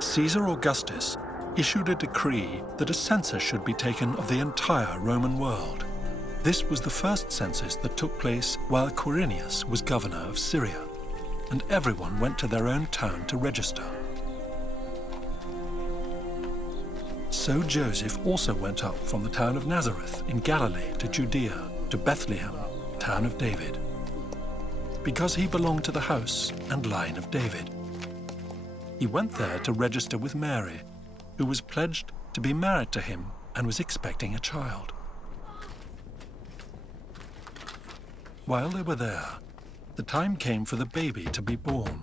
Caesar Augustus issued a decree that a census should be taken of the entire Roman world. This was the first census that took place while Quirinius was governor of Syria, and everyone went to their own town to register. So Joseph also went up from the town of Nazareth in Galilee to Judea, to Bethlehem, town of David, because he belonged to the house and line of David. He went there to register with Mary, who was pledged to be married to him and was expecting a child. While they were there, the time came for the baby to be born.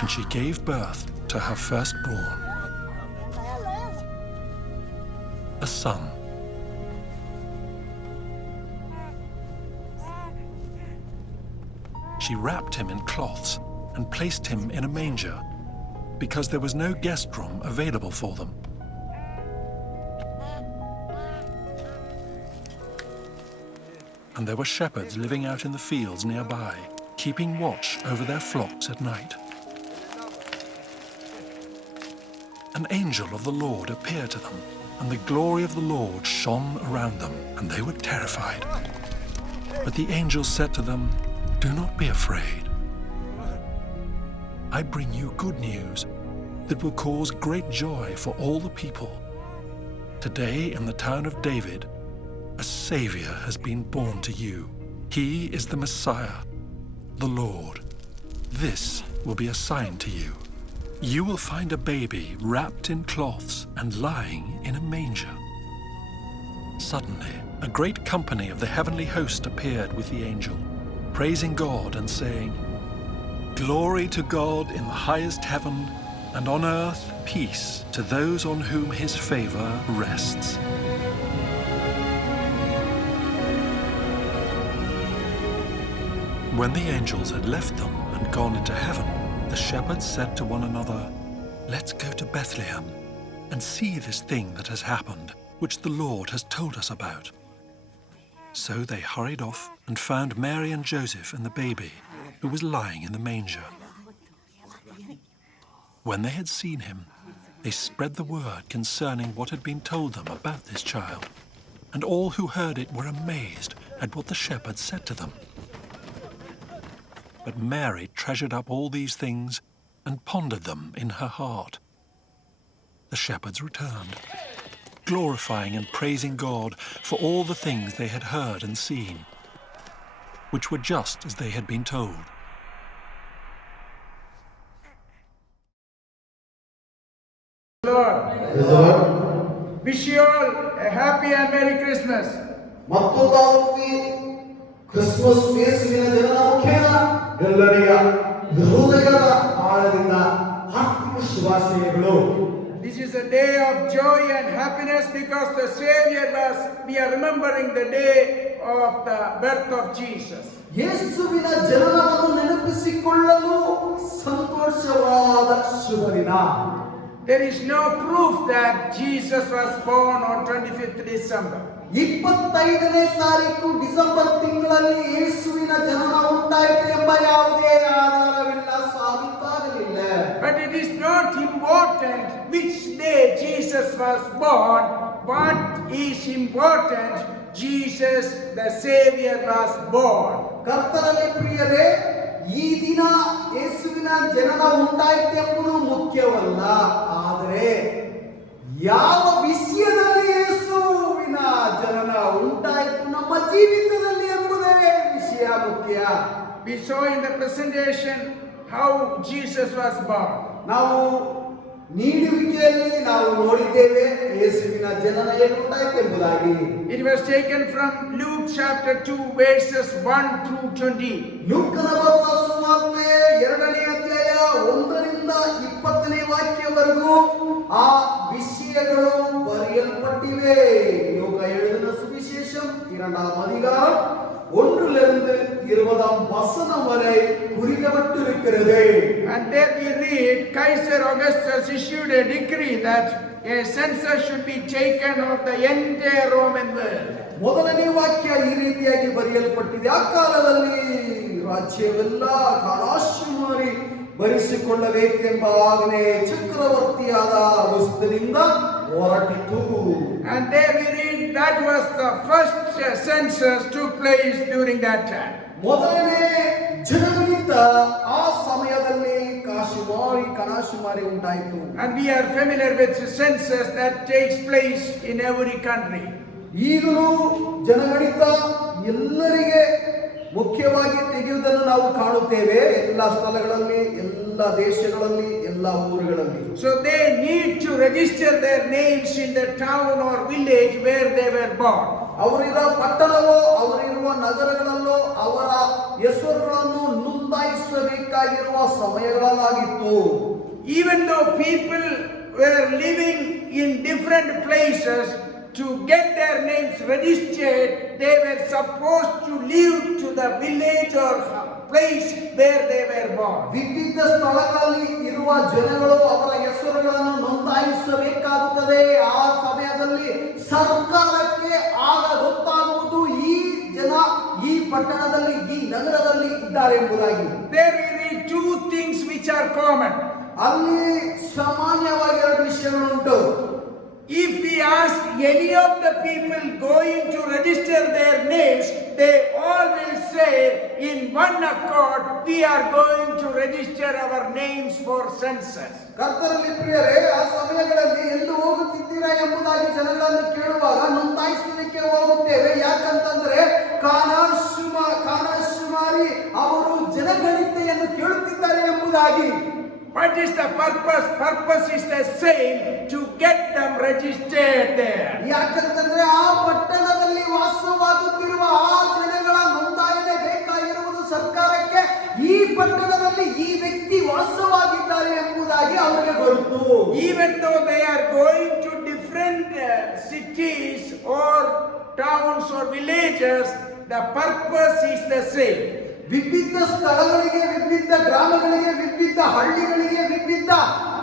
And she gave birth to her firstborn, a son. She wrapped him in cloths and placed him in a manger, because there was no guest room available for them. And there were shepherds living out in the fields nearby, keeping watch over their flocks at night. An angel of the Lord appeared to them, and the glory of the Lord shone around them, and they were terrified. But the angel said to them, "Do not be afraid. I bring you good news that will cause great joy for all the people. Today in the town of David, a Savior has been born to you. He is the Messiah, the Lord. This will be a sign to you. You will find a baby wrapped in cloths and lying in a manger." Suddenly, a great company of the heavenly host appeared with the angel, praising God and saying, "Glory to God in the highest heaven, and on earth peace to those on whom his favor rests." When the angels had left them and gone into heaven, the shepherds said to one another, "Let's go to Bethlehem and see this thing that has happened, which the Lord has told us about." So they hurried off and found Mary and Joseph and the baby, who was lying in the manger. When they had seen him, they spread the word concerning what had been told them about this child, and all who heard it were amazed at what the shepherds said to them. But Mary treasured up all these things and pondered them in her heart. The shepherds returned, glorifying and praising God for all the things they had heard and seen, which were just as they had been told. Lord, wish you all a happy and Merry Christmas. Christmas ಯೇಸುವಿನ ಜನನ ಮುಖೇನ ಎಲ್ಲರಿಗ ಹೃದಯದ ಆಳದಿಂದ ಹಾರ್ದಿಕ ಶುಭಾಶಯಗಳು. This is a day of joy and happiness because the Savior we are remembering the day of the birth of Jesus. ಯೇಸುವಿನ ಜನನವನ್ನು ನೆನಪಿಸಿಕೊಳ್ಳಲು ಸಂತೋಷವಾದ ಶುಭ ದಿನ. There is no proof that Jesus was born on 25th December. 25ನೇ ತಾರೀಕು December ತಿಂಗಳಲ್ಲಿ ಯೇಸುವಿನ ಜನನ ಉಂಟಾಯಿತು ಎಂಬ ಯಾವುದೇ ಆಧಾರವಿಲ್ಲ, ಸಾಬೀತಾಗಲಿಲ್ಲ. But it is not important which day Jesus was born. What is important, Jesus the Savior was born. ಕರ್ತನಲ್ಲಿ ಪ್ರಿಯರೇ, ಈ ದಿನ ಯೇಸುವಿನ ಜನನ ಉಂಟಾಯಿತು ಎಂಬುದು ಮುಖ್ಯವಲ್ಲ, ಆದರೆ ಯಾವ ವಿಷಯದಲ್ಲಿ ಯೇಸುವಿನ ಜನನ ಉಂಟಾಯಿತು ನಮ್ಮ ಜೀವಿತದಲ್ಲಿ ಎಂಬುದೇ ವಿಷಯ ಮುಖ್ಯ. We saw in the presentation how Jesus was born. ನಾವು ನೀಡುವಿಕೆಯಲ್ಲಿ ನಾವು ನೋಡಿದ್ದೇವೆ ಯೇಸುವಿನ ಜನನ ಹೇಗೆ ಉಂಟಾಯಿತು ಎಂಬುದಾಗಿ. It was taken from Luke chapter 2 verses 1 through 20. ಲೂಕನ ಬರೆದ ಸುವಾರ್ತೆ 2ನೇ ಅಧ್ಯಾಯ 1ರಿಂದ 20ನೇ ವಾಕ್ಯವರೆಗೂ ಆ ವಿಷಯಗಳು ಬರೆಯಲ್ಪಟ್ಟಿವೆ. லூக்கா எழுதின சுவிசேஷம் 2ஆம் அதிகாரம் 1லிருந்து 20ஆம் வசனம் வரை குறிக்கப்பட்டிருக்கிறது. And there we read, Caesar Augustus issued a decree that a census should be taken of the entire Roman world. ಮೊದಲನೇ ವಾಕ್ಯ ಈ ರೀತಿಯಾಗಿ ಬರೆಯಲ್ಪಟ್ಟಿದೆ. ಆ ಕಾಲದಲ್ಲಿ ರಾಜ್ಯವೆಲ್ಲ ಕಾಳಾಶುಮಾರಿ ಭರಿಸಿಕೊಳ್ಳಬೇಕೆಂಬ ಆಜ್ಞೆ ಚಕ್ರವರ್ತಿಯಾದ ಅಗುಸ್ತನಿಂದ ಹೊರಟಿತು. And there we read that was the first census took place during that time. ಮೊದಲನೇ ಜನಗಣಿತ ಆ ಸಮಯದಲ್ಲಿ ಕಣಾಶುಮಾರಿ ಉಂಟಾಯಿತು. And we are familiar with the census that takes place in every country. ಈಗಲೂ ಜನಗಣಿತ ಎಲ್ಲರಿಗೆ ಮುಖ್ಯವಾಗಿ ತೆಗೆಯುವುದನ್ನು ನಾವು ಕಾಣುತ್ತೇವೆ, ಎಲ್ಲ ಸ್ಥಳಗಳಲ್ಲಿ, ಎಲ್ಲ ದೇಶಗಳಲ್ಲಿ, ಎಲ್ಲ ಊರುಗಳಲ್ಲಿ. So they need to register their names in the town or village where they were born. ಅವರಿರುವ ಪಟ್ಟಣವೋ ಅವರಿರುವ ನಗರಗಳಲ್ಲೋ ಅವರ ಹೆಸರುಗಳನ್ನು ನೋಂದಾಯಿಸಬೇಕಾಗಿರುವ ಸಮಯಗಳಾಗಿತ್ತು. Even though people were living in different places, to get their names registered, they were supposed to live to the village or place where they were born. ವಿವಿಧ ಸ್ಥಳಗಳಲ್ಲಿ ಇರುವ ಜನಗಳು ಅವರ ಹೆಸರುಗಳನ್ನು ನೋಂದಾಯಿಸಬೇಕಾಗುತ್ತದೆ. ಆ ಸಮಯದಲ್ಲಿ ಸರ್ಕಾರಕ್ಕೆ ಆಗ ಗೊತ್ತಾಗುವುದು ಈ ಜನ ಈ ಪಟ್ಟಣದಲ್ಲಿ, ಈ ನಗರದಲ್ಲಿ ಇದ್ದಾರೆ ಎಂಬುದಾಗಿ. There we read two things which are common. ಅಲ್ಲಿ ಸಾಮಾನ್ಯವಾಗಿ ಎರಡು ವಿಷಯಗಳುಂಟು. If we ask any of the people going to register their names, they all will say in one accord, we are going to register our names for census. ಕರ್ತನಲ್ಲಿ ಪ್ರಿಯರೇ, ಆ ಸಮಯಗಳಲ್ಲಿ ಎಲ್ಲಿ ಹೋಗುತ್ತಿದ್ದೀರಾ ಎಂಬುದಾಗಿ ಜನಗಳನ್ನು ಕೇಳುವಾಗ ನೋಂದಾಯಿಸಲಿಕ್ಕೆ ಹೋಗುತ್ತೇವೆ. ಯಾಕಂತಂದ್ರೆ ಕಾಣಾಶುಮಾರಿ ಅವರು ಜನಗಣತಿಯನ್ನು ಕೇಳುತ್ತಿದ್ದಾರೆ ಎಂಬುದಾಗಿ. What is the purpose? Purpose is the same, to get them registered there. ಯಾಕಂತಂದ್ರೆ ಆ ಪಟ್ಟಣದಲ್ಲಿ ವಾಸವಾಗುತ್ತಿರುವ ಆ ಜನಗಳ ನೋಂದಾಯಣೆ ಬೇಕಾಗಿರುವುದು ಸರ್ಕಾರಕ್ಕೆ. ಈ ಪಟ್ಟಣದಲ್ಲಿ ಈ ವ್ಯಕ್ತಿ ವಾಸವಾಗಿದ್ದಾರೆ ಎಂಬುದಾಗಿ ಅವರಿಗೆ ಗೊತ್ತು. Even though they are going to different cities or towns or villages, the purpose is the same. ವಿವಿಧ ಸ್ಥಳಗಳಿಗೆ, ವಿವಿಧ ಗ್ರಾಮಗಳಿಗೆ, ವಿವಿಧ ಹಳ್ಳಿಗಳಿಗೆ, ವಿವಿಧ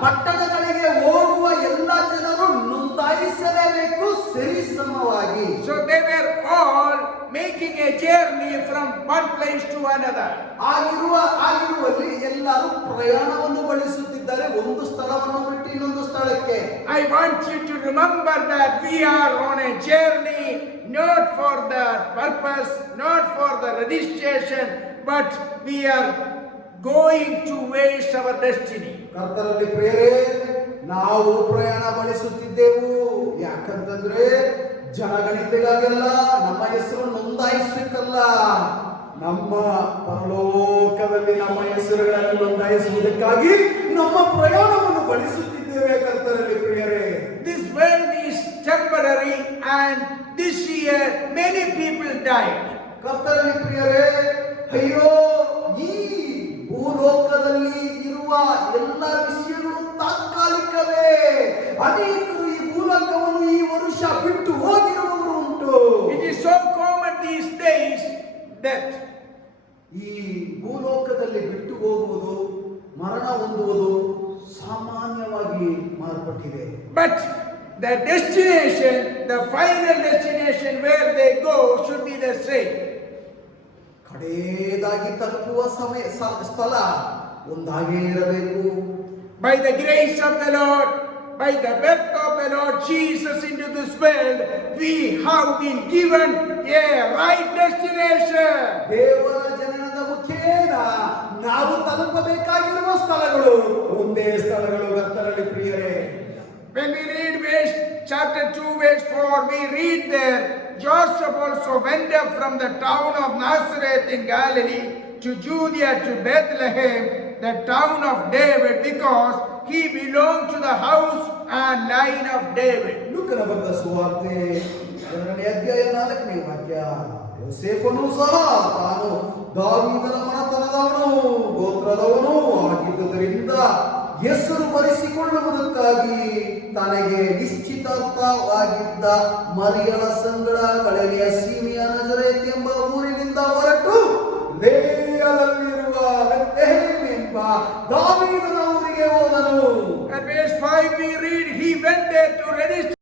ಪಟ್ಟಣಗಳಿಗೆ ಹೋಗುವ ಎಲ್ಲ ಜನರು ನೋಂದಾಯಿಸಲೇಬೇಕು ಸರಿಸಮವಾಗಿ. So they were all making a journey from one place to another. ಆಗಿರುವಲ್ಲಿ ಎಲ್ಲರೂ ಪ್ರಯಾಣವನ್ನು ಬಳಸುತ್ತಿದ್ದಾರೆ, ಒಂದು ಸ್ಥಳವನ್ನು ಬಿಟ್ಟು ಇನ್ನೊಂದು ಸ್ಥಳಕ್ಕೆ. I want you to remember that we are on a journey, not for the purpose, not for the registration, but we are going to waste our destiny. ಕರ್ತನಲ್ಲಿ ಪ್ರಿಯರೇ, ನಾವು ಪ್ರಯಾಣ ಬಳಸುತ್ತಿದ್ದೆವು. ಯಾಕಂತಂದ್ರೆ ಜನಗಣತಿಗಾಗಲ್ಲ, ನಮ್ಮ ಹೆಸರು ನೋಂದಾಯಿಸಕ್ಕಲ್ಲ, ನಮ್ಮ ಪರಲೋಕದಲ್ಲಿ ನಮ್ಮ ಹೆಸರುಗಳನ್ನು ನೋಂದಾಯಿಸುವುದಕ್ಕಾಗಿ ನಮ್ಮ ಪ್ರಯಾಣವನ್ನು ಬಳಸುತ್ತಿದ್ದೇವೆ. ಕರ್ತನಲ್ಲಿ ಪ್ರಿಯರೇ, This world is temporary, and this year many people died. ಕರ್ತನಲ್ಲಿ ಪ್ರಿಯರೇ, ಅಯ್ಯೋ, ಈ ಭೂಲೋಕದಲ್ಲಿ ಇರುವ ಎಲ್ಲ ವಿಷಯಗಳು ತಾತ್ಕಾಲಿಕವೇ. ಅನೇಕರು ಈ ಭೂಲೋಕವನ್ನು ಈ ವರ್ಷ ಬಿಟ್ಟು ಹೋಗಿರುವವರು ಉಂಟು. It is so common these days that ಈ ಭೂಲೋಕದಲ್ಲಿ ಬಿಟ್ಟು ಹೋಗುವುದು, ಮರಣ ಹೊಂದುವುದು ಸಾಮಾನ್ಯವಾಗಿ ಮಾರ್ಪಟ್ಟಿದೆ. but the destination, the final destination where they go should be the same. ಕಡೆಯದಾಗಿ ತಲುಪುವ ಸ್ಥಳ ಒಂದಾಗೇ ಇರಬೇಕು. By the grace of the Lord, by the birth of the Lord Jesus into this world, we have been given a right destination. ದೇವರ ಜನನದ ಮುಖೇನ ನಾವು ತಲುಪಬೇಕಾಗಿರುವ ಸ್ಥಳಗಳು ಒಂದೇ ಸ್ಥಳಗಳು. ಕರ್ತನಲ್ಲಿ ಪ್ರಿಯರೇ, When we read chapter 2 verse 4, we read there, Joseph also went up from the town of Nazareth in Galilee to Judea to Bethlehem, the town of David, because he belonged to the house and line of David. ಲೂಕನ ಬರೆದ ಸುವಾರ್ತೆ 2ನೇ ಅಧ್ಯಾಯ 4ನೇ ವಾಕ್ಯ. ಯೋಸೇಫನು ಸಹ ತಾನು ದಾವೀದನ ಮನೆತನದವನು, ಗೋತ್ರದವನು ಆಗಿದ್ದುದರಿಂದ ಹೆಸರು ಬರೆಸಿಕೊಳ್ಳುವುದಕ್ಕಾಗಿ ತನಗೆ ನಿಶ್ಚಿತಾರ್ಥವಾಗಿದ್ದ ಮರಿಯಳ ಸಂಗಡ ಗಲಿಲೆಯ ಸೀಮೆಯ ನಜರೇತ್ ಎಂಬ ಊರಿನಿಂದ ಹೊರಟು ಲೇಯದಲ್ಲಿರುವ ಬೆತ್ಲೆಹೇಮ್ ಎಂಬ ದಾವೀದನ ಊರಿಗೆ ಹೋದ. ಹೋದನು. At verse 5 we read, he went there to register.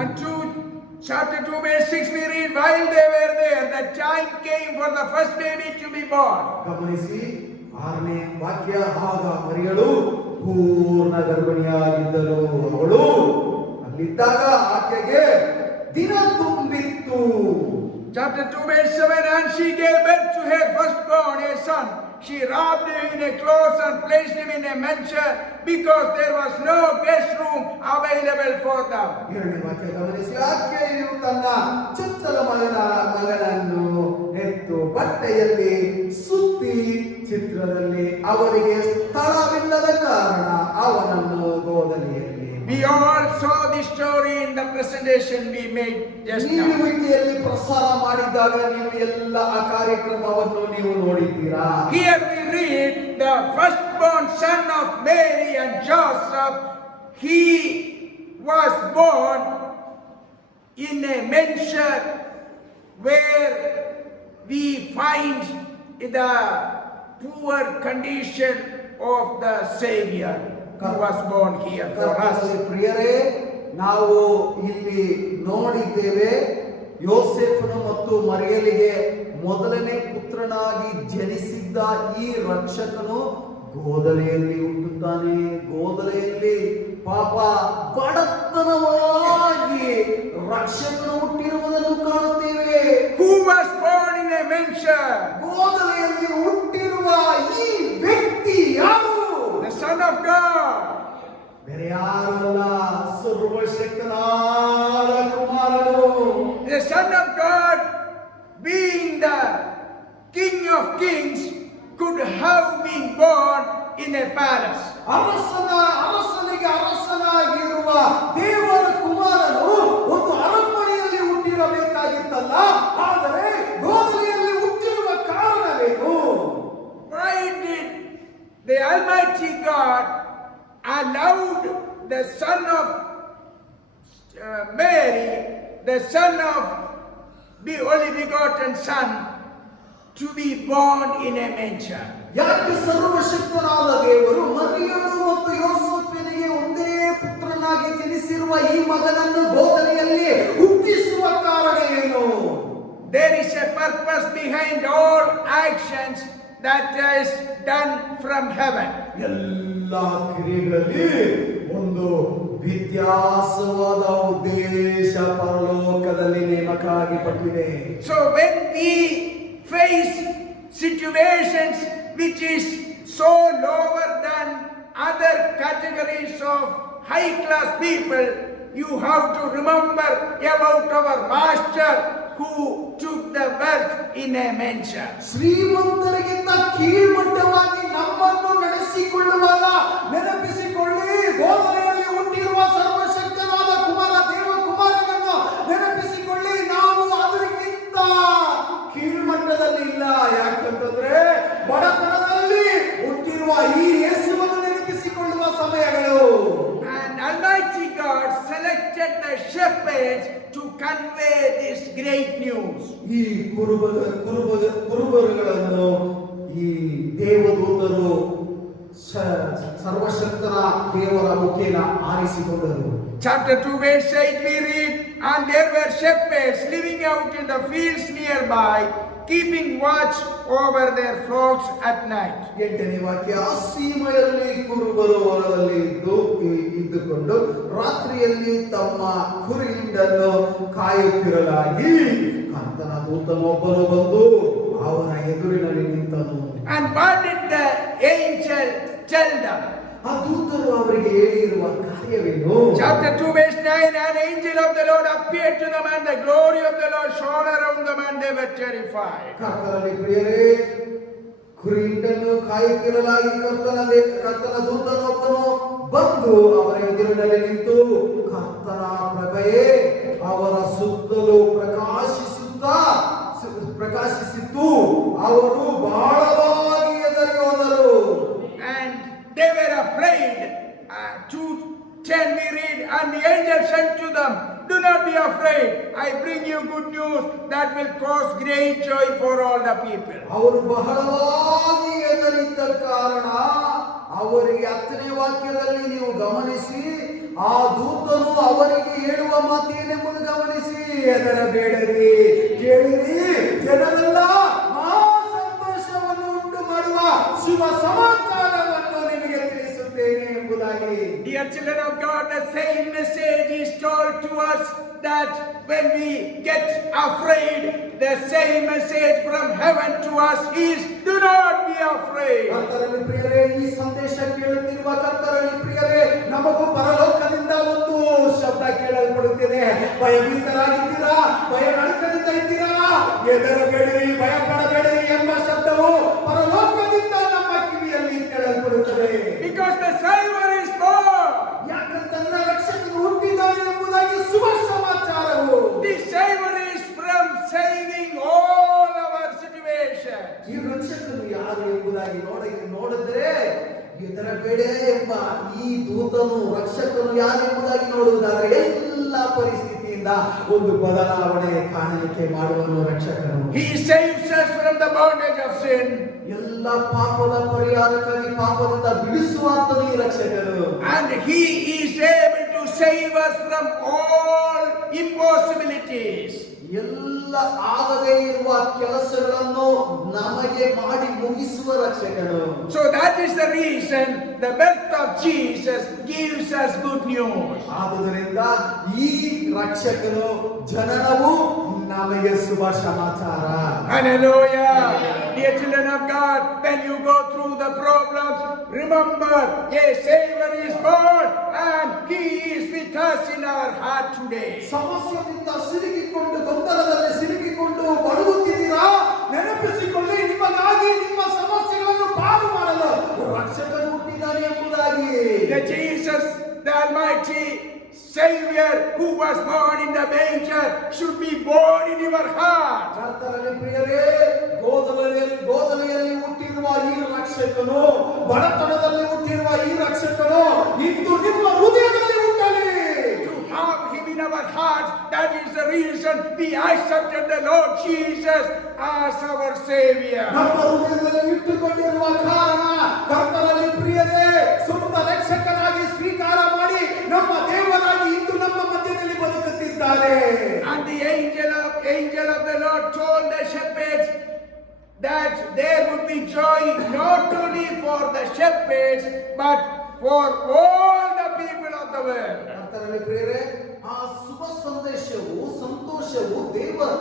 And chapter 2 verse 6 we read, while they were there, the time came for the first baby to be born. ಗಮನಿಸಿ 6ನೇ ವಾಕ್ಯ, ಆಗ ಮರಿಯಳು ಪೂರ್ಣ ಗರ್ಭಿಣಿಯಾಗಿದ್ದಳು. ಅವಳು ಅಲ್ಲಿದ್ದಾಗ ಆಕೆಗೆ ದಿನ ತುಂಬಿತ್ತು. Chapter 2 verse 7, and she gave birth to her firstborn, a son. She wrapped him in a cloth and placed him in a manger because there was no guest room available for them. 2ನೇ ವಾಕ್ಯ ಗಮನಿಸಿ, ಆಕೆಯು ತನ್ನ ಚೊಚ್ಚಲ ಮಗನನ್ನು ಎತ್ತು ಬಟ್ಟೆಯಲ್ಲಿ ಸುತ್ತಿ, ಚಿತ್ರದಲ್ಲಿ ಅವರಿಗೆ ಸ್ಥಳವಿಲ್ಲದ ಕಾರಣ ಅವನನ್ನು ಗೋದಲಿಯಲ್ಲಿ. We all saw this story in the presentation we made just now. ನೀಡುವಿಕೆಯಲ್ಲಿ ಪ್ರಸಾರ ಮಾಡಿದಾಗ ನೀವು ಎಲ್ಲ ಆ ಕಾರ್ಯಕ್ರಮವನ್ನು ನೀವು ನೋಡಿದ್ದೀರಾ. Here we read the firstborn son of Mary and Joseph. He was born in a manger where we find the poor condition of the Savior who was born here for us. ಪ್ರಿಯರೇ, ನಾವು ಇಲ್ಲಿ ನೋಡಿದ್ದೇವೆ, ಯೋಸೇಫನು ಮತ್ತು ಮರಿಯಲಿಗೆ ಮೊದಲನೇ ಪುತ್ರನಾಗಿ ಜನಿಸಿದ್ದ ಈ ರಕ್ಷಕನು ಗೋದಲೆಯಲ್ಲಿ ಹುಟ್ಟುತ್ತಾನೆ. ಗೋದಲೆಯಲ್ಲಿ ಪಾಪ ಬಡತನವಾಗಿ ರಕ್ಷಕನು ಹುಟ್ಟಿರುವುದನ್ನು ಕಾಣುತ್ತೇವೆ. Who was born in a manger? ಗೋದಲೆಯಲ್ಲಿ ಹುಟ್ಟಿರುವ ಈ ವ್ಯಕ್ತಿ ಯಾರು? The Son of God. ಬೇರೆ ಯಾರಲ್ಲ, ಸರ್ವಶಕ್ತನಾದ ಕುಮಾರನು. The Son of God, being the King of Kings, could have been born in a palace. ಅರಸನಿಗೆ ಅರಸನಾಗಿರುವ ದೇವರ ಕುಮಾರನು ಒಂದು ಅರಮನೆಯಲ್ಲಿ ಹುಟ್ಟಿರಬೇಕಾಗಿತ್ತಲ್ಲ, ಆದರೆ ಗೋದಲೆಯಲ್ಲಿ ಹುಟ್ಟಿರುವ ಕಾರಣವೇನು? Why did the Almighty God allowed the son of Mary, the son of the only begotten Son, to be born in a manger? ಯಾಕೆ ಸರ್ವಶಕ್ತನಾದ ದೇವರು ಮರಿಯಳು ಮತ್ತು ಯೋಸೇಫನಿಗೆ ಒಂದೇ ಪುತ್ರನಾಗಿ ಜನಿಸಿರುವ ಈ ಮಗನನ್ನು ಗೋದಲೆಯಲ್ಲಿ ಹುಟ್ಟಿಸುವ ಕಾರಣ ಏನು? There is a purpose behind all actions that is done from heaven. ಎಲ್ಲ ಕ್ರಿಯೆಗಳಲ್ಲಿ ಒಂದು ವ್ಯತ್ಯಾಸವಾದ ಉದ್ದೇಶ ಪರಲೋಕದಲ್ಲಿ ನೇಮಕ ಆಗಿಪಟ್ಟಿದೆ. So when we face situations which is so lower than other categories of high class people, you have to remember about our master who took the birth in a manger. ಶ್ರೀಮಂತರಿಗಿಂತ ಕೀಳ್ಮಟ್ಟವಾಗಿ ನಮ್ಮನ್ನು ನಡೆಸಿಕೊಳ್ಳುವಾಗ ನೆನಪಿಸಿಕೊಳ್ಳಿ, ಗೋದಲೆಯಲ್ಲಿ ಹುಟ್ಟಿರುವ ಸರ್ವಶಕ್ತನಾದ ಕುಮಾರ ದೇವ ಕುಮಾರನನ್ನು ನೆನಪಿಸಿಕೊಳ್ಳಿ. ನಾವು ಅದಕ್ಕಿಂತ ಕೀಳ್ಮಟ್ಟದಲ್ಲಿ ಇಲ್ಲ. ಯಾಕಂತಂದ್ರೆ ಬಡತನದಲ್ಲಿ ಹುಟ್ಟಿರುವ ಈ ಯೇಸುವನ್ನು ನೆನಪಿಸಿಕೊಳ್ಳುವ ಸಮಯಗಳು. And Almighty God selected the shepherds to convey this great news. ಈ ಕುರುಬರುಗಳನ್ನು ಈ ದೇವದೂತರು ಸರ್ವಶಕ್ತನ ದೇವರ ಮುಖೇನ ಆರಿಸಿಕೊಂಡರು. Chapter 2 verse 8 we read, and there were shepherds living out in the fields nearby, keeping watch over their flocks at night. 8ನೇ ವಾಕ್ಯ, ಸೀಮೆಯಲ್ಲಿ ಕುರುಬರು ಹೊಲದಲ್ಲಿ ಇದ್ದುಕೊಂಡು ರಾತ್ರಿಯಲ್ಲಿ ತಮ್ಮ ಕುರಿ ಹಿಂಡನ್ನು ಕಾಯುತ್ತಿರಲಾಗಿ ಕರ್ತನ ದೂತನೊಬ್ಬನು ಬಂದು ಅವನ ಎದುರಿನಲ್ಲಿ ನಿಂತನು. And what did the angel tell them? ಆ ದೂತರು ಅವರಿಗೆ ಹೇಳಿರುವ ಕಾರ್ಯವೇನು? Chapter 2 verse 9, an angel of the Lord appeared to them and the glory of the Lord shone around them and they were terrified. ಕರ್ತನಲ್ಲಿ ಪ್ರಿಯರೇ, ಕುರಿ ಹಿಂಡನ್ನು ಕಾಯುತ್ತಿರಲಾಗಿ ಕರ್ತನ ದೂತನೊಬ್ಬನು ಬಂದು ಅವರ ಎದುರಿನಲ್ಲಿ ನಿಂತು ಕರ್ತನ ಪ್ರಭೆಯೇ ಅವರ ಸುತ್ತಲೂ ಪ್ರಕಾಶಿಸಿತ್ತು. ಅವರು ಬಹಳವಾಗಿ ಹೆದರಿ ಹೋದರು. we read, and the angel said to them, do not be afraid. I bring you good news that will cause great joy for all the people. ಅವರು ಬಹಳವಾಗಿ ಎದರಿದ್ದ ಕಾರಣ ಅವರಿಗೆ 10ನೇ ವಾಕ್ಯದಲ್ಲಿ ನೀವು ಗಮನಿಸಿ, ಆ ದೂತನು ಅವರಿಗೆ ಹೇಳುವ ಮಾತೇನೆಂಬುದು ಗಮನಿಸಿ, ಹೆದರಬೇಡಿರಿ, ಕೇಳಿರಿ, ಜನರೆಲ್ಲ ಆ ಸಂತೋಷವನ್ನು ಉಂಟು ಮಾಡುವ ಶುಭ ಸಮಾಚಾರವನ್ನು ನಿಮಗೆ ತಿಳಿಸುತ್ತೇನೆ ಎಂಬುದಾಗಿ. Dear children of God, the same message is told to us, that when we get afraid, the same message from heaven to us is, do not be afraid. ಕರ್ತರಲ್ಲಿ ಪ್ರಿಯರೇ, ಈ ಸಂದೇಶ ಕೇಳುತ್ತಿರುವ ಕರ್ತರಲ್ಲಿ ಪ್ರಿಯರೇ, ನಮಗೂ ಪರಲೋಕದಿಂದ ಒಂದು ಶಬ್ದ ಕೇಳಲ್ಪಡುತ್ತಿದೆ. ಭಯಭೀತರಾಗಿದ್ದೀರಾ, ಭಯನಡುಕದಿಂದ ಇದ್ದೀರಾ, ಹೆದರಬೇಡಿರಿ, ಭಯಪಡಬೇಡಿರಿ ಎಂಬ ಶಬ್ದವು ಪರಲೋಕದಿಂದ ನಮ್ಮ ಕಿವಿಯಲ್ಲಿ ಕೇಳಲ್ಪಡುತ್ತದೆ. Because the Savior is born. ಯಾಕಂತಂದ್ರೆ ರಕ್ಷಕನು ಹುಟ್ಟಿದ್ದಾನೆ ಎಂಬುದಾಗಿ ಶುಭ ಸಮಾಚಾರವು. The Savior is from saving all our situations. ಈ ರಕ್ಷಕನು ಯಾರು ಎಂಬುದಾಗಿ ನೋಡಿದ್ರೆ, ಹೆದರಬೇಡ ಎಂಬ ಈ ದೂತನು ರಕ್ಷಕನು ಯಾರು ಎಂಬುದಾಗಿ ನೋಡುವುದಾದರೆ ಎಲ್ಲ ಪರಿಸ್ಥಿತಿಯಿಂದ ಒಂದು ಬದಲಾವಣೆ ಕಾಣಲಿಕ್ಕೆ ಮಾಡುವನು ರಕ್ಷಕನು. He saves us from the bondage of sin. ಎಲ್ಲ ಪಾಪದ ಪರಿಹಾರಕ್ಕಾಗಿ ಪಾಪದಿಂದ ಬಿಡಿಸುವಂತನು ಈ ರಕ್ಷಕನು. And He is able to save us from all impossibilities. ಎಲ್ಲ ಆಗದೇ ಇರುವ ಕೆಲಸಗಳನ್ನು ನಮಗೆ ಮಾಡಿ ಮುಗಿಸುವ ರಕ್ಷಕನು. So that is the reason the birth of Jesus gives us good news. ಆದುದರಿಂದ ಈ ರಕ್ಷಕನು ಜನನವು ನಮಗೆ ಶುಭ ಸಮಾಚಾರ. Hallelujah. Dear children of God, when you go through the problems, remember a Savior is born and He is with us in our heart today. ಸಮಸ್ಯೆಯಿಂದ ಸಿಲುಕಿಕೊಂಡು ಗೊಂದಲದಲ್ಲಿ ಸಿಲುಕಿಕೊಂಡು ಬಡಗುತ್ತಿದ್ದೀರಾ, ನೆನಪಿಸಿಕೊಳ್ಳಿ, ನಿಮಗಾಗಿ ನಿಮ್ಮ ಸಮಸ್ಯೆಗಳನ್ನು ಪಾರು ಮಾಡಲು ರಕ್ಷಕನು ಹುಟ್ಟಿದ್ದಾನೆ ಎಂಬುದಾಗಿ. The Jesus, the Almighty Savior who was born in the manger should be born in your heart. ಕರ್ತನಲ್ಲಿ ಪ್ರಿಯರೇ, ಗೋದಲೆಯಲ್ಲಿ ಹುಟ್ಟಿರುವ ಈ ರಕ್ಷಕನು, ಬಡತನದಲ್ಲಿ ಹುಟ್ಟಿರುವ ಈ ರಕ್ಷಕನು ಇಂದು ನಿಮ್ಮ ಹೃದಯದಲ್ಲಿ ಹುಟ್ಟಲಿ. To have Him in our heart, that is the reason we accepted the Lord Jesus as our Savior. ನಮ್ಮ ಹೃದಯದಲ್ಲಿ ಇಟ್ಟುಕೊಂಡಿರುವ ಕಾರಣ ಕರ್ತನಲ್ಲಿ ಪ್ರಿಯರೇ, ಸ್ವಂತ ರಕ್ಷಕನಾಗಿ ಸ್ವೀಕಾರ ಮಾಡಿ ನಮ್ಮ ದೇವರಾಗಿ ಇಂದು ನಮ್ಮ ಮಧ್ಯದಲ್ಲಿ ಬದುಕುತ್ತಿದ್ದಾರೆ. And the angel of the Lord told the shepherds that there would be joy not only for the shepherds but for all the people of the world. ಕರ್ತನಲ್ಲಿ ಪ್ರಿಯರೇ, ಆ ಶುಭ ಸಂತೋಷವು ದೇವರ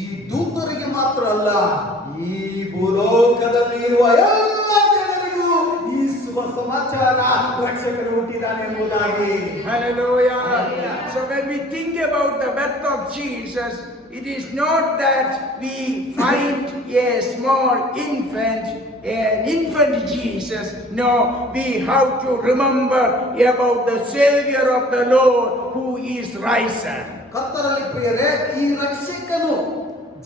ಈ ದೂತರಿಗೆ ಮಾತ್ರ ಅಲ್ಲ, ಈ ಭೂಲೋಕದಲ್ಲಿ ಇರುವ ಎಲ್ಲ ಜನರಿಗೂ ಈ ಶುಭ ಸಮಾಚಾರ ರಕ್ಷಕನು ಹುಟ್ಟಿದ್ದಾನೆ ಎಂಬುದಾಗಿ. Hallelujah. So when we think about the birth of Jesus, it is not that we find a small infant, an infant Jesus. No, we have to remember about the Savior of the Lord who is risen. ಕರ್ತರಲ್ಲಿ ಪ್ರಿಯರೇ, ಈ ರಕ್ಷಕನು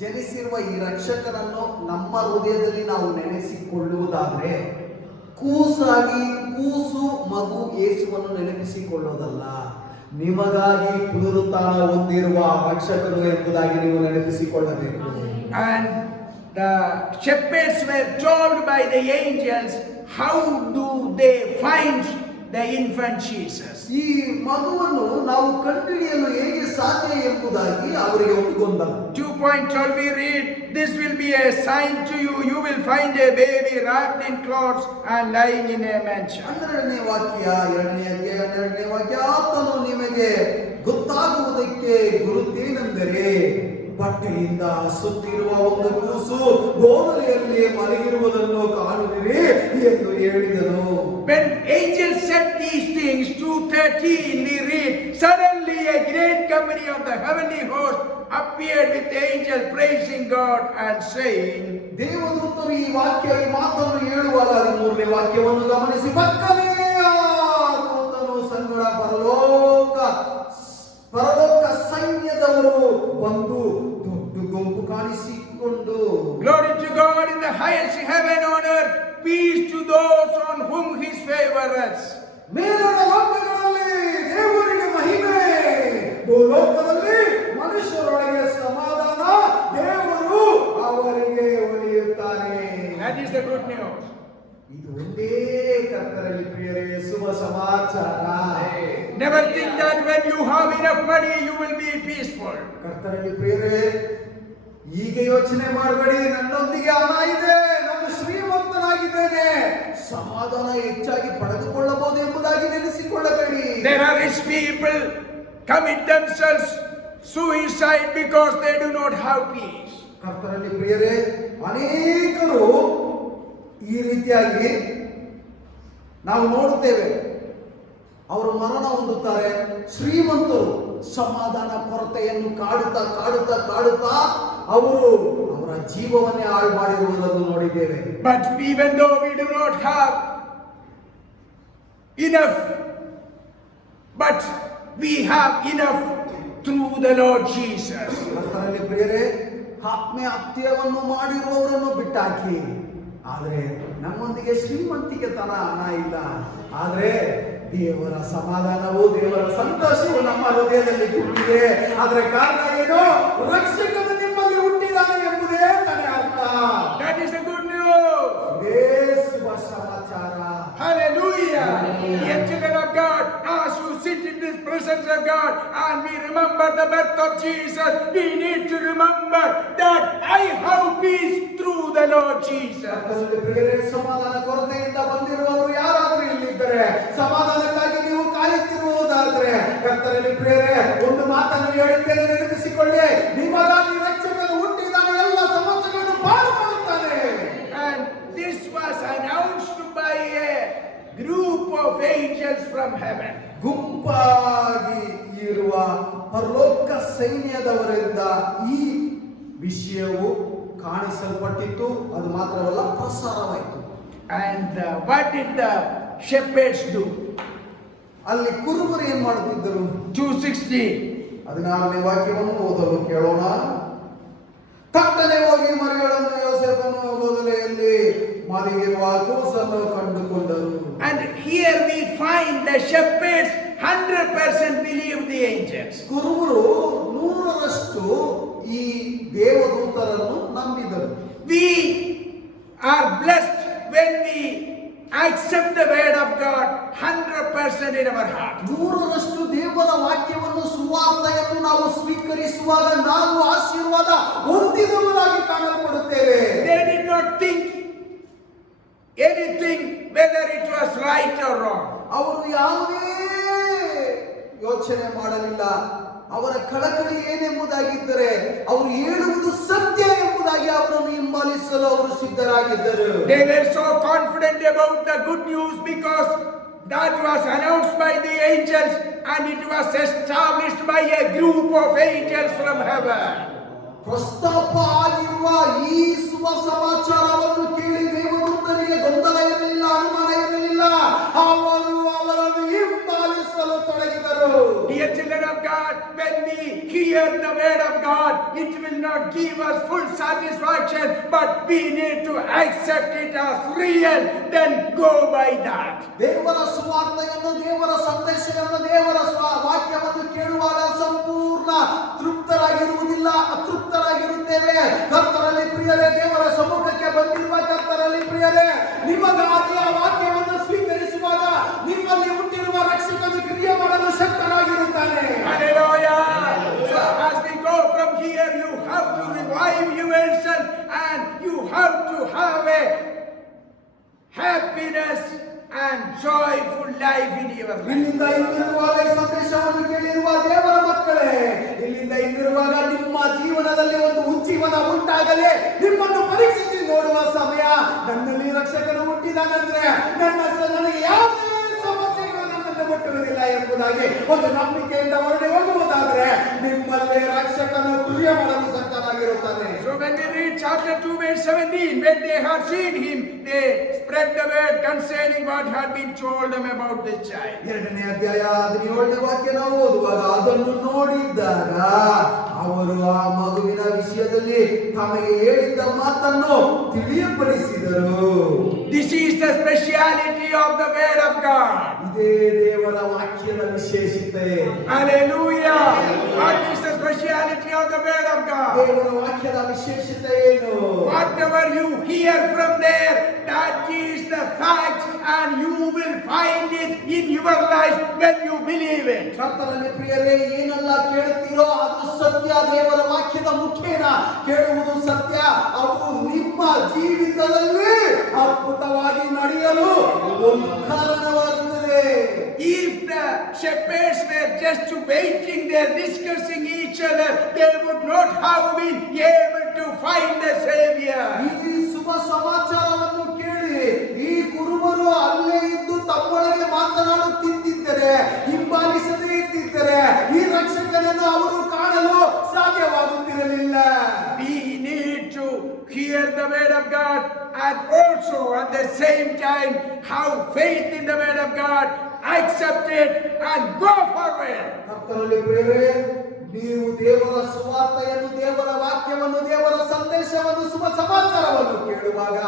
ಜನಿಸಿರುವ ಈ ರಕ್ಷಕನನ್ನು ನಮ್ಮ ಹೃದಯದಲ್ಲಿ ನಾವು ನೆನೆಸಿಕೊಳ್ಳುವುದಾದ್ರೆ, ಕೂಸು ಮಗು ಯೇಸುವನ್ನು ನೆನಪಿಸಿಕೊಳ್ಳೋದಲ್ಲ, ನಿಮಗಾಗಿ ಪುನರುತ್ಥಾನ ಹೊಂದಿರುವ ರಕ್ಷಕನು ಎಂಬುದಾಗಿ ನೀವು ನೆನಪಿಸಿಕೊಳ್ಳಬೇಕು. And the shepherds were told by the angels, how do they find the infant Jesus? ಈ ಮಗುವನ್ನು ನಾವು ಕಂಡುಹಿಡಿಯಲು ಹೇಗೆ ಸಾಧ್ಯ ಎಂಬುದಾಗಿ ಅವರಿಗೆ ಒಂದು ಗೊಂದಲ. 2.12 we read, this will be a sign to you, you will find a baby wrapped in cloths and lying in a manger. 12ನೇ ವಾಕ್ಯ, 2ನೇ ಅಧ್ಯಾಯ 12ನೇ ವಾಕ್ಯ, ಆತನು ನಿಮಗೆ ಗೊತ್ತಾಗುವುದಕ್ಕೆ ಗುರುತೇನೆಂದರೆ ಬಟ್ಟೆಯಿಂದ ಸುತ್ತಿರುವ ಒಂದು ಕೂಸು ಗೋದಲಿಯಲ್ಲಿ ಮಲಗಿರುವುದನ್ನು ಕಾಣುವಿರಿ ಎಂದು ಹೇಳಿದನು. When angels said these things, 2:13 we read, suddenly a great company of the heavenly host appeared with angels praising God and saying, ದೇವದೂತರು ಈ ಮಾತನ್ನು ಹೇಳುವಾಗ 13ನೇ ವಾಕ್ಯವನ್ನು ಗಮನಿಸಿ, ಪಕ್ಕನೇ ಆ ದೂತನು ಸಂಗಡ ಪರಲೋಕ ಸೈನ್ಯದವರು ಬಂದು ದೊಡ್ಡ ಗುಂಪು ಕಾಣಿಸಿಕೊಂಡು, glory to God in the highest heaven on earth, peace to those on whom His favor rests. ಮೇಲಿನ ಲೋಕಗಳಲ್ಲಿ ಇದು ಒಂದೇ ಕರ್ತರಲ್ಲಿ ಪ್ರಿಯರೇ ಶುಭ ಸಮಾಚಾರ. Never think that when you have enough money you will be peaceful. ಕರ್ತರಲ್ಲಿ ಪ್ರಿಯರೇ, ಈಗ ಯೋಚನೆ ಮಾಡಬೇಡಿ, ನನ್ನೊಂದಿಗೆ ಹಣ ಇದೆ, ನಾನು ಶ್ರೀಮಂತನಾಗಿದ್ದೇನೆ, ಸಮಾಧಾನ ಹೆಚ್ಚಾಗಿ ಪಡೆದುಕೊಳ್ಳಬಹುದು ಎಂಬುದಾಗಿ ನೆನೆಸಿಕೊಳ್ಳಬೇಡಿ. There are rich people commit themselves suicide because they do not have peace. ಕರ್ತರಲ್ಲಿ ಪ್ರಿಯರೇ, ಅನೇಕರು ಈ ರೀತಿಯಾಗಿ ನಾವು ನೋಡುತ್ತೇವೆ, ಅವರು ಮರಣ ಹೊಂದುತ್ತಾರೆ. ಶ್ರೀಮಂತರು ಸಮಾಧಾನ ಕೊರತೆಯನ್ನು ಕಾಡುತ್ತಾ ಕಾಡುತ್ತಾ ಕಾಡುತ್ತಾ ಅವರು ಅವರ ಜೀವವನ್ನೇ ಹಾಳು ಮಾಡಿರುವುದನ್ನು ನೋಡಿದ್ದೇವೆ. But even though we do not have enough, but we have enough through the Lord Jesus. ಕರ್ತನಲ್ಲಿ ಪ್ರಿಯರೇ, ಆತ್ಮಹತ್ಯೆಯನ್ನು ಮಾಡಿರುವವರನ್ನು ಬಿಟ್ಟಾಕಿ, ಆದರೆ ನಮ್ಮೊಂದಿಗೆ ಶ್ರೀಮಂತಿಕೆ ತನ ಹಣ ಇಲ್ಲ, ಆದರೆ ದೇವರ ಸಮಾಧಾನವು ದೇವರ ಸಂತೋಷವು ನಮ್ಮ ಹೃದಯದಲ್ಲಿ ತುಂಬಿದೆ. ಅದರ ಕಾರಣ ಏನು? ರಕ್ಷಕನು ನಿಮ್ಮಲ್ಲಿ ಹುಟ್ಟಿದಾನೆ ಎಂಬುದೇ ತಾನೇ ಅರ್ಥ. That is the good news. ಇದೇ ಶುಭ ಸಮಾಚಾರ. Hallelujah. Dear children of God, as you sit in this presence of God and we remember the birth of Jesus, we need to remember that I have peace through the Lord Jesus. ಕರ್ತನಲ್ಲಿ ಪ್ರಿಯರೇ, ಸಮಾಧಾನ ಕೊರತೆಯಿಂದ ಬಂದಿರುವವರು ಯಾರಾದರೂ ಇಲ್ಲಿದ್ದರೆ, ಸಮಾಧಾನಕ್ಕಾಗಿ ನೀವು ಕಾಯುತ್ತಿರುವುದಾದರೆ, ಕರ್ತನಲ್ಲಿ ಪ್ರಿಯರೇ, ಒಂದು ಮಾತನ್ನು ಹೇಳುತ್ತೇನೆ, ನೆನಪಿಸಿಕೊಳ್ಳಿ, ನಿಮಗಾಗಿ ರಕ್ಷಕನು ಹುಟ್ಟಿದಾನೆ, ಎಲ್ಲ ಸಮಸ್ಯೆಗಳನ್ನು ಪಾರು ಮಾಡುತ್ತಾನೆ. And this was announced by a group of angels from heaven. ಗುಂಪಾಗಿ ಇರುವ ಪರಲೋಕ ಸೈನ್ಯದವರಿಂದ ಈ ವಿಷಯವು ಕಾಣಿಸಲ್ಪಟ್ಟಿತ್ತು. ಅದು ಮಾತ್ರವಲ್ಲ, ಪ್ರಸಾರವಾಯಿತು. And what did the shepherds do? ಅಲ್ಲಿ ಕುರುಬರು ಏನ್ ಮಾಡುತ್ತಿದ್ದರು? 2:16. 16ನೇ ವಾಕ್ಯವನ್ನು ಓದಲು ಕೇಳೋಣ. ತಟ್ಟನೆ ಹೋಗಿ ಮರಿಗಳನ್ನು ಯೋಸೇಫನ ಗೋದಲೆಯಲ್ಲಿ ಮಲಗಿರುವ ಕೂಸನ್ನು ಕಂಡುಕೊಂಡರು. And here we find the shepherds 100% believe the angels. ಕುರುಬರು 100% ಈ ದೇವದೂತರನ್ನು ನಂಬಿದರು. We are blessed when we accept the word of God 100% in our heart. 100% ದೇವರ ವಾಕ್ಯವನ್ನು, ಸುವಾರ್ತೆಯನ್ನು ನಾವು ಸ್ವೀಕರಿಸುವಾಗ ನಾವು ಆಶೀರ್ವಾದ ಹೊಂದಿದವರಾಗಿ ಕಾಣಲ್ಪಡುತ್ತೇವೆ. They did not think anything whether it was right or wrong. ಅವರು ಯಾವುದೇ ಯೋಚನೆ ಮಾಡಲಿಲ್ಲ. ಅವರ ಕಳಕಳಿ ಏನೆಂಬುದಾಗಿದ್ದರೆ, ಅವರು ಹೇಳುವುದು ಸತ್ಯ ಎಂಬುದಾಗಿ ಅವರನ್ನು ಹಿಂಬಾಲಿಸಲು ಅವರು ಸಿದ್ಧರಾಗಿದ್ದರು. They were so confident about the good news because that was announced by the angels and it was established by a group of angels from heaven. ಪ್ರಸ್ತಾಪ ಆಗಿರುವ ಈ ಶುಭ ಸಮಾಚಾರವನ್ನು ಕೇಳಿ ದೇವದೂತರಿಗೆ ಗೊಂದಲ ಇರಲಿಲ್ಲ, ಅನುಮಾನ ಇರಲಿಲ್ಲ. ಅವರು ಅವರನ್ನು ಹಿಂಬಾಲಿಸಲು ತೊಡಗಿದರು. Dear children of God, when we hear the word of God, it will not give us full satisfaction, but we need to accept it as real, then go by that. ದೇವರ ಸುವಾರ್ತೆಯನ್ನು, ದೇವರ ಸಂದೇಶವನ್ನು, ದೇವರ ವಾಕ್ಯವನ್ನು ಕೇಳುವಾಗ ಸಂಪೂರ್ಣ ತೃಪ್ತರಾಗಿರುವುದಿಲ್ಲ, ಅತೃಪ್ತರಾಗಿರುತ್ತೇವೆ. ಕರ್ತರಲ್ಲಿ ಪ್ರಿಯರೇ, ದೇವರ ಸಮ್ಮುಖಕ್ಕೆ ಬಂದಿರುವ ಕರ್ತರಲ್ಲಿ ಪ್ರಿಯರೇ, ನಿಮಗಾಗಿ ಆ ವಾಕ್ಯವನ್ನು ಸ್ವೀಕರಿಸುವಾಗ ನಿಮ್ಮಲ್ಲಿ ಹುಟ್ಟಿರುವ ರಕ್ಷಕನು ಕ್ರಿಯೆ ಮಾಡಲು ಶಕ್ತನಾಗಿರುತ್ತಾನೆ. Hallelujah. So as we go from here, you have to revive yourself and you have to have a happiness and joyful life in your life. ಇಲ್ಲಿಂದ ಇಲ್ಲಿರುವಾಗ ಈ ಸಂದೇಶವನ್ನು ಕೇಳಿರುವ ದೇವರ ಮಕ್ಕಳೇ, ಇಲ್ಲಿಂದ ಇಲ್ಲಿರುವಾಗ ನಿಮ್ಮ ಜೀವನದಲ್ಲಿ ಒಂದು ಉಜ್ಜೀವನ ಉಂಟಾಗಲಿ. ನಿಮ್ಮನ್ನು ಪರೀಕ್ಷಿಸಿ ನೋಡುವ ಸಮಯ. ನನ್ನಲ್ಲಿ ರಕ್ಷಕನು ಹುಟ್ಟಿದಾನಂದ್ರೆ ನನಗೆ ಯಾವುದೇ ಸಮಸ್ಯೆಗಳು ನನ್ನನ್ನು ಮುಟ್ಟುವುದಿಲ್ಲ ಎಂಬುದಾಗಿ ಒಂದು ನಂಬಿಕೆಯಿಂದ ಹೊರಡಿ ಹೋಗುವುದಾದ್ರೆ ನಿಮ್ಮಲ್ಲೇ ರಕ್ಷಕನು ಕ್ರಿಯೆ ಮಾಡಲು ಶಕ್ತನಾಗಿರುತ್ತಾನೆ. So when we read chapter 2 verse 17, when they had seen him, they spread the word concerning what had been told them about this child. 2ನೇ ಅಧ್ಯಾಯ 17ನೇ ವಾಕ್ಯ ನಾವು ಓದುವಾಗ, ಅದನ್ನು ನೋಡಿದಾಗ ಅವರು ಆ ಮಗುವಿನ ವಿಷಯದಲ್ಲಿ ತಮಗೆ ಹೇಳಿದ್ದ ಮಾತನ್ನು ತಿಳಿಯಪಡಿಸಿದರು. This is the speciality of the word of God. ಇದೇ ದೇವರ ವಾಕ್ಯದ ವಿಶೇಷತೆ. Hallelujah. What is the speciality of the word of God? ದೇವರ ವಾಕ್ಯದ ವಿಶೇಷತೆ ಏನು? Whatever you hear from there, that is the fact, and you will find it in your life when you believe it. ಕರ್ತನಲ್ಲಿ ಪ್ರಿಯರೇ, ಏನೆಲ್ಲ ಕೇಳುತ್ತೀರೋ ಅದು ಸತ್ಯ. ದೇವರ ವಾಕ್ಯದ ಮುಖೇನ ಕೇಳುವುದು ಸತ್ಯ. ಅದು ನಿಮ್ಮ ಜೀವಿತದಲ್ಲಿ ಅದ್ಭುತವಾಗಿ ನಡೆಯಲು ಒಂದು ಕಾರಣವಾಗುತ್ತದೆ. If the shepherds were just waiting there discussing each other, they would not have been able to find the Savior. ಈ ಶುಭ ಸಮಾಚಾರವನ್ನು ಕೇಳಿ ಈ ಕುರುಬರು ಅಲ್ಲೇ ಇದ್ದು ತಮ್ಮೊಳಗೆ ಮಾತನಾಡುತ್ತಿದ್ದರೆ, ಹಿಂಬಾಲಿಸದೇ ಇದ್ದಿದ್ದರೆ ಈ ರಕ್ಷಕನನ್ನು ಅವರು ಕಾಣಲು ಸಾಧ್ಯವಾಗುತ್ತಿರಲಿಲ್ಲ. We need to hear the word of God and also at the same time have faith in the word of God, accept it and go forward. ಕರ್ತನಲ್ಲಿ ಪ್ರಿಯರೇ, ನೀವು ದೇವರ ಸುವಾರ್ತೆಯನ್ನು, ದೇವರ ವಾಕ್ಯವನ್ನು, ದೇವರ ಸಂದೇಶವನ್ನು, ಶುಭ ಸಮಾಚಾರವನ್ನು ಕೇಳುವಾಗ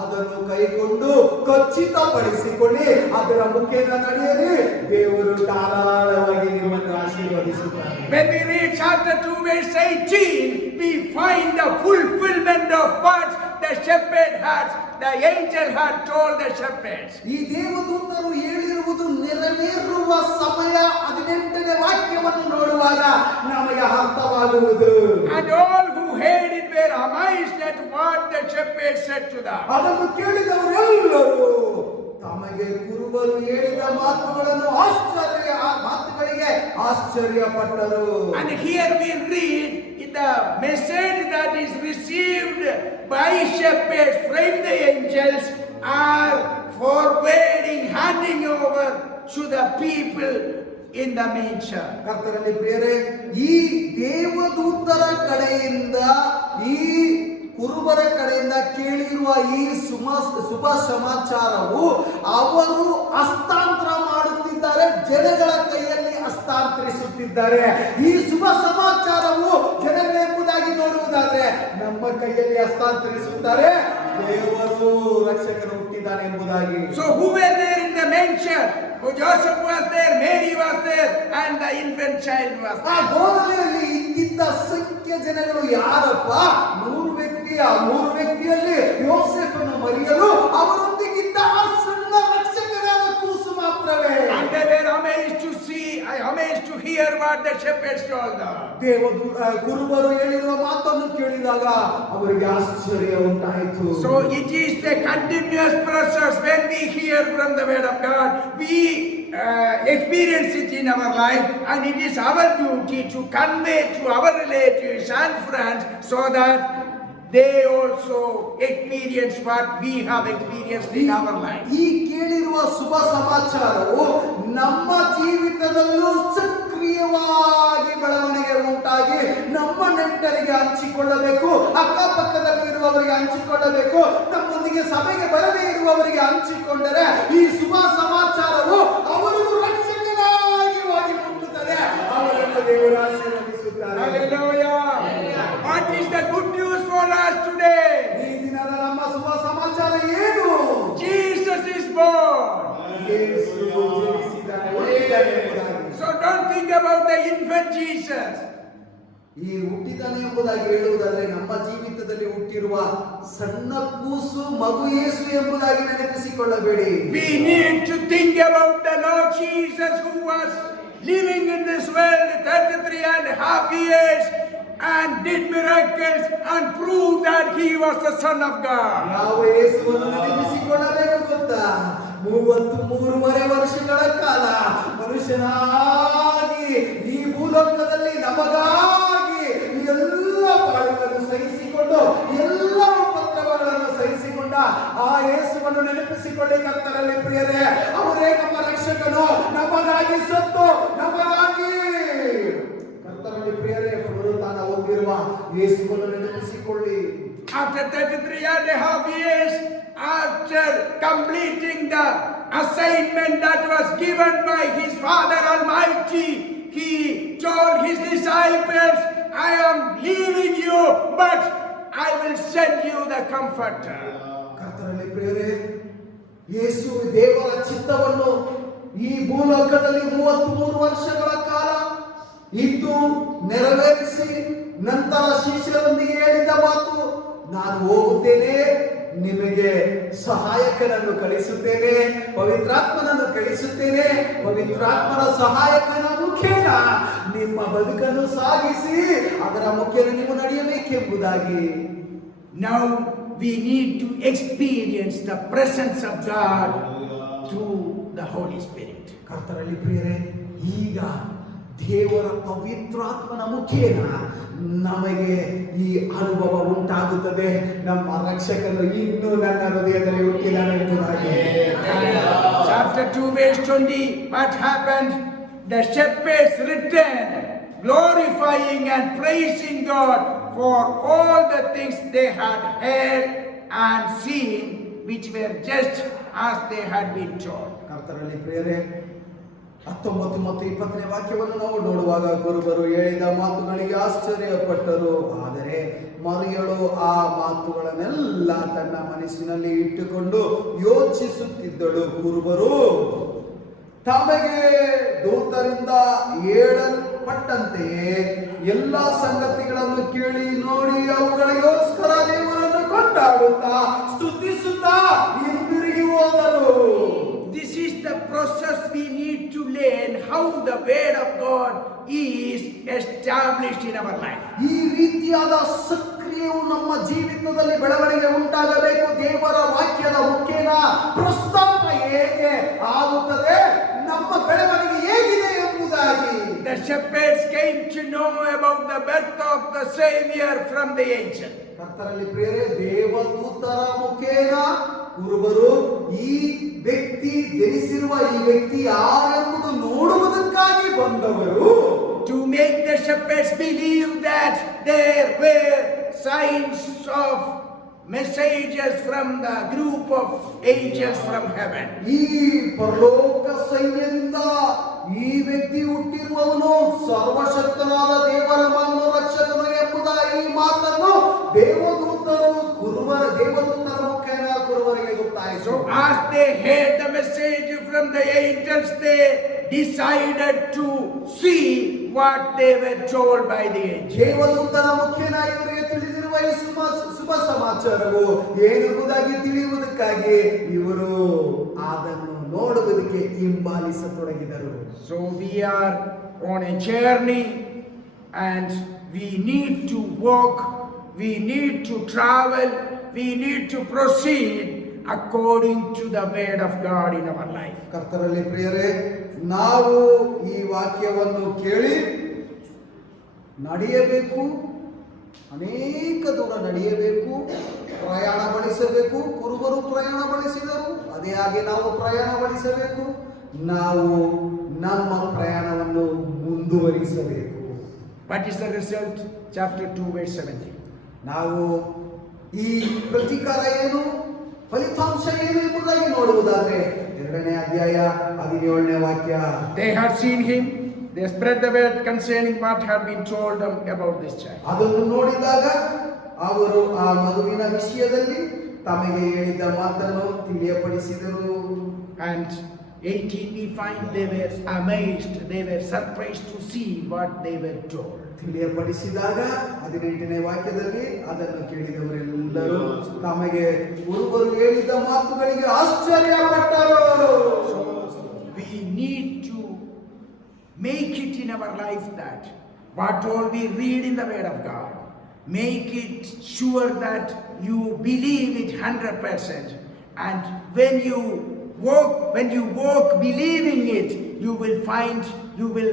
ಅದನ್ನು ಕೈಗೊಂಡು ಖಚಿತಪಡಿಸಿಕೊಳ್ಳಿ, ಅದರ ಮುಖೇನ ನಡೆಯಿರಿ. ದೇವರು ಧಾರಾಳವಾಗಿ ನಿಮ್ಮನ್ನು ಆಶೀರ್ವದಿಸುತ್ತಾರೆ. When we read chapter 2 verse 18, we find the fulfillment of what the shepherd had, the angel had told the shepherds. ಈ ದೇವದೂತರು ಹೇಳಿರುವುದು ನೆರವೇರುವ ಸಮಯ 18ನೇ ವಾಕ್ಯವನ್ನು ನೋಡುವಾಗ ನಮಗೆ ಅರ್ಥವಾಗುವುದು. And all who heard it were amazed at what the shepherds said to them. ಅದನ್ನು ಕೇಳಿದವರೆಲ್ಲರೂ ತಮಗೆ ಕುರುಬರು ಹೇಳಿದ ಮಾತುಗಳನ್ನು ಮಾತುಗಳಿಗೆ ಆಶ್ಚರ್ಯಪಟ್ಟರು. And here we read the message that is received by shepherds from the angels are forwarding, handing over to the people in the manger. ಕರ್ತನಲ್ಲಿ ಪ್ರಿಯರೇ, ಈ ದೇವದೂತರ ಕಡೆಯಿಂದ, ಈ ಕುರುಬರ ಕಡೆಯಿಂದ ಕೇಳಿರುವ ಈ ಶುಭ ಸಮಾಚಾರವು ಅವರು ಹಸ್ತಾಂತರ ಮಾಡುತ್ತಿದ್ದಾರೆ, ಜನಗಳ ಕೈಯಲ್ಲಿ ಹಸ್ತಾಂತರಿಸುತ್ತಿದ್ದಾರೆ. ಈ ಶುಭ ಸಮಾಚಾರವು ಜನಗಳೆಂಬುದಾಗಿ ನೋಡುವುದಾದ್ರೆ ನಮ್ಮ ಕೈಯಲ್ಲಿ ಹಸ್ತಾಂತರಿಸುತ್ತಾರೆ. ದೇವರು ರಕ್ಷಕನು ಹುಟ್ಟಿದ್ದಾನೆ ಎಂಬುದಾಗಿ. So who were there in the manger? Joseph was there, Mary was there, and the infant child was ಆ there. ಗೋದಲಿಯಲ್ಲಿ ಇದ್ದಿದ್ದ ಸಂಖ್ಯೆ ಜನಗಳು ಯಾರಪ್ಪ? 3 ವ್ಯಕ್ತಿ. ಆ 3 ವ್ಯಕ್ತಿಯಲ್ಲಿ ಯೋಸೇಫನ ಮರಿಯಲು ಅವರೊಂದಿಗಿದ್ದ ಆ ಸಣ್ಣ ರಕ್ಷಕನಾದ ಕೂಸು ಮಾತ್ರವೇ. And they were amazed to see, amazed to hear what the shepherds told them. ಕುರುಬರು ಹೇಳಿರುವ ಮಾತನ್ನು ಕೇಳಿದಾಗ ಅವರಿಗೆ ಆಶ್ಚರ್ಯ ಉಂಟಾಯಿತು. So it is the continuous process. When we hear from the word of God, we experience it in our life, and it is our duty to convey to our relatives and friends so that they also experience what we have experienced in our life. ಈ ಕೇಳಿರುವ ಶುಭ ಸಮಾಚಾರವು ನಮ್ಮ ಜೀವಿತದಲ್ಲೂ ಸಕ್ರಿಯವಾಗಿ ಬೆಳವಣಿಗೆ ಉಂಟಾಗಿ ನಮ್ಮ ನೆಂಟರಿಗೆ ಹಂಚಿಕೊಳ್ಳಬೇಕು, ಅಕ್ಕಪಕ್ಕದಲ್ಲಿ ಇರುವವರಿಗೆ ಹಂಚಿಕೊಳ್ಳಬೇಕು, ನಮ್ಮೊಂದಿಗೆ ಸಭೆಗೆ ಬರದೇ ಇರುವವರಿಗೆ ಹಂಚಿಕೊಂಡರೆ ಈ ಶುಭ ಸಮಾಚಾರವು ಅವರಿಗೂ ರಕ್ಷಕನಾಗಿ ಹೋಗಿ ಮುಟ್ಟುತ್ತದೆ. ಅವರನ್ನು ದೇವರು ಆಶೀರ್ವದಿಸುತ್ತಾರೆ. Hallelujah. What is the good news for us today? ಈ ದಿನದ ನಮ್ಮ ಶುಭ ಸಮಾಚಾರ ಏನು? Jesus is born. ಯೇಸು ಜನಿಸಿದ್ದಾನೆ, ಹುಟ್ಟಿದ್ದಾನೆ ಎಂಬುದಾಗಿ. So don't think about the infant Jesus. ಈ ಹುಟ್ಟಿದ್ದಾನೆ ಎಂಬುದಾಗಿ ಹೇಳುವುದಾದ್ರೆ ನಮ್ಮ ಜೀವಿತದಲ್ಲಿ ಹುಟ್ಟಿರುವ ಸಣ್ಣ ಕೂಸು ಮಗು ಯೇಸು ಎಂಬುದಾಗಿ ನೆನಪಿಸಿಕೊಳ್ಳಬೇಡಿ. We need to think about the Lord Jesus who was living in this world 33.5 years and did miracles and proved that he was the Son of God. ಯಾವ ಯೇಸುವನ್ನು ನೆನಪಿಸಿಕೊಳ್ಳಬೇಕು ಗೊತ್ತಾ? 33.5 ವರ್ಷಗಳ ಕಾಲ ಮನುಷ್ಯನಾಗಿ ಈ ಭೂಲೋಕದಲ್ಲಿ ನಮಗಾಗಿ ಎಲ್ಲ ಪಾಡುಗಳನ್ನು ಸಹಿಸಿಕೊಂಡು, ಎಲ್ಲ ಉಪದ್ರವಗಳನ್ನು ಸಹಿಸಿಕೊಂಡ ಆ ಯೇಸುವನ್ನು ನೆನಪಿಸಿಕೊಳ್ಳಿ ಕರ್ತನಲ್ಲಿ ಪ್ರಿಯರೇ. ಅವರೇ ನಮ್ಮ ರಕ್ಷಕನು, ನಮಗಾಗಿ ಸತ್ತು, ನಮಗಾಗಿ. ಕರ್ತನಲ್ಲಿ ಪ್ರಿಯರೇ, ಪುನರುತ್ಥಾನ ಹೊಂದಿರುವ ಯೇಸುವನ್ನು ನೆನಪಿಸಿಕೊಳ್ಳಿ. After 33.5 years, after completing the assignment that was given by his Father Almighty, he told his disciples, I am leaving you, but I will send you the Comforter. ಕರ್ತನಲ್ಲಿ ಪ್ರಿಯರೇ, ಯೇಸು ದೇವರ ಚಿತ್ತವನ್ನು ಈ ಭೂಲೋಕದಲ್ಲಿ 33 ವರ್ಷಗಳ ಕಾಲ ಇದ್ದು ನೆರವೇರಿಸಿ ನಂತರ ಶಿಷ್ಯರೊಂದಿಗೆ ಹೇಳಿದ ಮಾತು, ನಾನು ಹೋಗುತ್ತೇನೆ, ನಿಮಗೆ ಸಹಾಯಕನನ್ನು ಕಳಿಸುತ್ತೇನೆ, ಪವಿತ್ರಾತ್ಮನನ್ನು ಕಳಿಸುತ್ತೇನೆ, ಪವಿತ್ರಾತ್ಮನ ಸಹಾಯಕನ ಮುಖೇನ ನಿಮ್ಮ ಬದುಕನ್ನು ಸಾಗಿಸಿ ಅದರ ಮುಖೇನ ನೀವು ನಡೆಯಬೇಕೆಂಬುದಾಗಿ. Now we need to experience the presence of God through the Holy Spirit. ಕರ್ತರಲ್ಲಿ ಪ್ರಿಯರೇ, ಈಗ ದೇವರ ಪವಿತ್ರಾತ್ಮನ ಮುಖೇನ ನಮಗೆ ಈ ಅನುಭವ ಉಂಟಾಗುತ್ತದೆ. ನಮ್ಮ ರಕ್ಷಕನು ಇನ್ನೂ ನನ್ನ ಹೃದಯದಲ್ಲಿ ಹುಟ್ಟಿದ್ದಾನೆ ಎಂಬುದಾಗಿ. Chapter 2 verse 20, what happened? The shepherds returned, glorifying and praising God for all the things they had heard and seen, which were just as they had been told. ಕರ್ತರಲ್ಲಿ ಪ್ರಿಯರೇ, 19 ಮತ್ತು 20ನೇ ವಾಕ್ಯವನ್ನು ನಾವು ನೋಡುವಾಗ, ಕುರುಬರು ಹೇಳಿದ ಮಾತುಗಳಿಗೆ ಆಶ್ಚರ್ಯಪಟ್ಟರು, ಆದರೆ ಮರಿಯಳು ಆ ಮಾತುಗಳನ್ನೆಲ್ಲ ತನ್ನ ಮನಸ್ಸಿನಲ್ಲಿ ಇಟ್ಟುಕೊಂಡು ಯೋಚಿಸುತ್ತಿದ್ದಳು. ಕುರುಬರು ತಮಗೆ ದೂತರಿಂದ ಹೇಳಲ್ಪಟ್ಟಂತೆಯೇ ಎಲ್ಲ ಸಂಗತಿಗಳನ್ನು ಕೇಳಿ ನೋಡಿ ಅವುಗಳಿಗೋಸ್ಕರ ದೇವರನ್ನು ಕೊಂಡಾಡುತ್ತಾ ಸ್ತುತಿಸುತ್ತಾ ಹಿಂದಿರುಗಿ ಹೋದರು. This is the process we need to learn how the word of God is established in our life. ಈ ರೀತಿಯಾದ ಸಕ್ರಿಯವು ನಮ್ಮ ಜೀವಿತದಲ್ಲಿ ಬೆಳವಣಿಗೆ ಉಂಟಾಗಬೇಕು. ದೇವರ ವಾಕ್ಯದ ಮುಖೇನ ಪ್ರಸ್ತಾಪ ಹೇಗೆ ಆಗುತ್ತದೆ, ನಮ್ಮ ಬೆಳವಣಿಗೆ ಹೇಗಿದೆ ಎಂಬುದಾಗಿ. The shepherds came to know about the birth of the Savior from the angel. ಕರ್ತರಲ್ಲಿ ಪ್ರಿಯರೇ, ದೇವದೂತರ ಮುಖೇನ ಕುರುಬರು ಈ ವ್ಯಕ್ತಿ ಜನಿಸಿರುವ ಈ ವ್ಯಕ್ತಿ ಯಾರೆಂಬುದು ನೋಡುವುದಕ್ಕಾಗಿ ಬಂದವರು. To make the shepherds believe that there were signs of messages from the group of angels from heaven. ಈ ಪರಲೋಕ ಸೈನ್ಯದಿಂದ ಈ ವ್ಯಕ್ತಿ ಹುಟ್ಟಿರುವವನು ಸರ್ವಶಕ್ತನಾದ ದೇವರ ಮಗನು ರಕ್ಷಕನು ಎಂಬುದ ಈ ಮಾತನ್ನು ದೇವದೂತರ ಮುಖೇನ ಕುರುಬರಿಗೆ ಗೊತ್ತಾಯಿತು. So as they heard the message from the angels, they decided to see what they were told by the angels. ದೇವದೂತರ ಮುಖೇನ ಇವರಿಗೆ ತಿಳಿದಿರುವ ಈ ಶುಭ ಸಮಾಚಾರವು ಏನೆಂಬುದಾಗಿ ತಿಳಿಯುವುದಕ್ಕಾಗಿ ಇವರು ಅದನ್ನು ನೋಡುವುದಕ್ಕೆ ಹಿಂಬಾಲಿಸತೊಡಗಿದರು. So we are on a journey and we need to walk, we need to travel, we need to proceed according to the word of God in our life. ಕರ್ತರಲ್ಲಿ ಪ್ರಿಯರೇ, ನಾವು ಈ ವಾಕ್ಯವನ್ನು ಕೇಳಿ ನಡೆಯಬೇಕು, ಅನೇಕ ದೂರ ನಡೆಯಬೇಕು, ಪ್ರಯಾಣ ಬೆಳೆಸಬೇಕು. ಕುರುಬರು ಪ್ರಯಾಣ ಬೆಳೆಸಿದರು, ಅದೇ ಹಾಗೆ ನಾವು ಪ್ರಯಾಣ ಬೆಳೆಸಬೇಕು. ನಾವು ನಮ್ಮ ಪ್ರಯಾಣವನ್ನು ಮುಂದುವರಿಸಬೇಕು. What is the result? Chapter 2 verse 17. ನಾವು ಈ ಪ್ರತಿಕಾರ ಏನು, ಫಲಿತಾಂಶ ಏನು ಎಂಬುದಾಗಿ ನೋಡುವುದಾದ್ರೆ 2ನೇ ಅಧ್ಯಾಯ 17ನೇ ವಾಕ್ಯ. They had seen him, they spread the word concerning what had been told them about this child. ಅದನ್ನು ನೋಡಿದಾಗ ಅವರು ಆ ಮಗುವಿನ ವಿಷಯದಲ್ಲಿ ತಮಗೆ ಹೇಳಿದ ಮಾತನ್ನು ತಿಳಿಯಪಡಿಸಿದರು. And 18 we find they were amazed, they were surprised to see what they were told. ತಿಳಿಯಪಡಿಸಿದಾಗ 18ನೇ ವಾಕ್ಯದಲ್ಲಿ ಅದನ್ನು ಕೇಳಿದವರೆಲ್ಲರೂ ತಮಗೆ ಕುರುಬರು ಹೇಳಿದ ಮಾತುಗಳಿಗೆ ಆಶ್ಚರ್ಯಪಟ್ಟರು. So we need to make it in our life that what all we read in the word of God, make it sure that you believe it 100%, and when you walk believing it, you will find, you will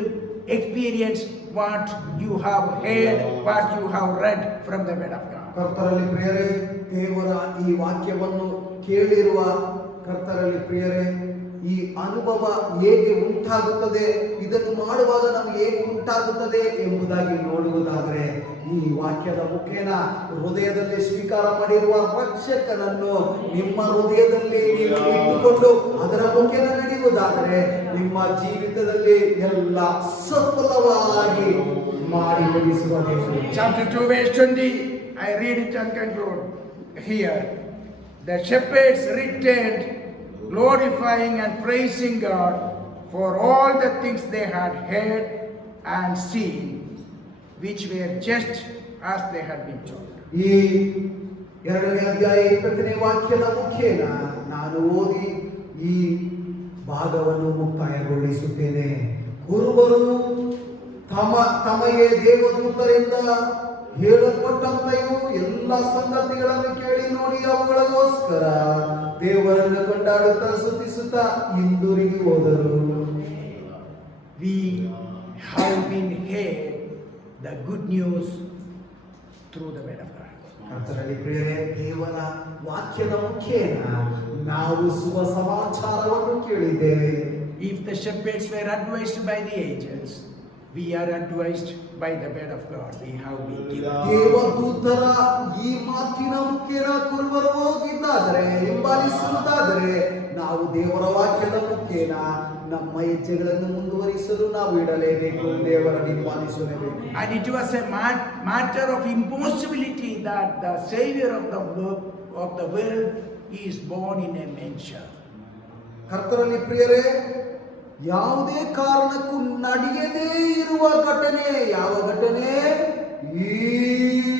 experience what you have heard, what you have read from the word of God. ಕರ್ತರಲ್ಲಿ ಪ್ರಿಯರೇ, ದೇವರ ಈ ವಾಕ್ಯವನ್ನು ಕೇಳಿರುವ ಕರ್ತರಲ್ಲಿ ಪ್ರಿಯರೇ, ಈ ಅನುಭವ ಹೇಗೆ ಉಂಟಾಗುತ್ತದೆ, ಇದನ್ನು ಮಾಡುವಾಗ ನಮಗೆ ಹೇಗೆ ಉಂಟಾಗುತ್ತದೆ ಎಂಬುದಾಗಿ ನೋಡುವುದಾದರೆ ಈ ವಾಕ್ಯದ ಮುಖೇನ ಹೃದಯದಲ್ಲಿ ಸ್ವೀಕಾರ ಮಾಡಿರುವ ರಕ್ಷಕನನ್ನು ನಿಮ್ಮ ಹೃದಯದಲ್ಲಿ ನೀವು ಇಟ್ಟುಕೊಂಡು ಅದರ ಮುಖೇನ ನಡೆಯುವುದಾದರೆ ನಿಮ್ಮ ಜೀವಿತದಲ್ಲಿ ಎಲ್ಲ ಸಫಲವಾಗಿ ಮಾಡಿ ಮುಗಿಸುವ ದೇವರು. Chapter 2 verse 20, I read it and conclude here. The shepherds returned, glorifying and praising God for all the things they had heard and seen, which were just as they had been told. ಈ 2ನೇ ಅಧ್ಯಾಯ 20ನೇ ವಾಕ್ಯದ ಮುಖೇನ ನಾನು ಓದಿ ಈ ಭಾಗವನ್ನು ಮುಕ್ತಾಯಗೊಳಿಸುತ್ತೇನೆ. ಕುರುಬರು ತಮಗೆ ದೇವದೂತರಿಂದ ಹೇಳಲ್ಪಟ್ಟಂತೆಯೂ ಎಲ್ಲ ಸಂಗತಿಗಳನ್ನು ಕೇಳಿ ನೋಡಿ ಅವುಗಳಿಗೋಸ್ಕರ ದೇವರನ್ನು ಕೊಂಡಾಡುತ್ತಾ ಸ್ತುತಿಸುತ್ತಾ ಹಿಂದಿರುಗಿ ಹೋದರು. We have been heard the good news through the word of God. ಕರ್ತನಲ್ಲಿ ಪ್ರಿಯರೇ, ದೇವರ ವಾಕ್ಯದ ಮುಖೇನ ನಾವು ಶುಭ ಸಮಾಚಾರವನ್ನು ಕೇಳಿದ್ದೇವೆ. If the shepherds were advised by the angels, we are advised by the word of God. We have been given. ದೇವದೂತರ ಈ ಮಾತಿನ ಮುಖೇನ ಕುರುಬರು ಹೋಗಿದ್ದಾದರೆ, ಹಿಂಬಾಲಿಸುವುದಾದರೆ, ನಾವು ದೇವರ ವಾಕ್ಯದ ಮುಖೇನ ನಮ್ಮ ಹೆಜ್ಜೆಗಳನ್ನು ಮುಂದುವರಿಸಲು ನಾವು ಇಡಲೇಬೇಕು, ದೇವರನ್ನು ಹಿಂಬಾಲಿಸಲೇಬೇಕು. And it was a matter of impossibility that the Savior of the world is born in a manger. ಕರ್ತನಲ್ಲಿ ಪ್ರಿಯರೇ, ಯಾವುದೇ ಕಾರಣಕ್ಕೂ ನಡೆಯದೇ ಇರುವ ಘಟನೆ, ಯಾವ ಘಟನೆ? ಈ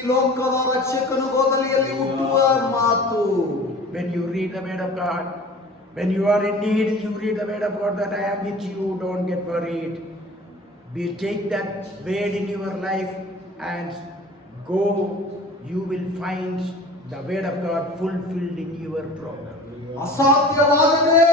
ಲೋಕದ ರಕ್ಷಕನು ಗೋದಲಿಯಲ್ಲಿ ಹುಟ್ಟುವ ಮಾತು. When you read the word of God, when you are in need, you read the word of God that I am with you, don't get worried. We take that word in your life and go, you will find the word of God fulfilled in your problem. ಅಸಾಧ್ಯವಾದದೇ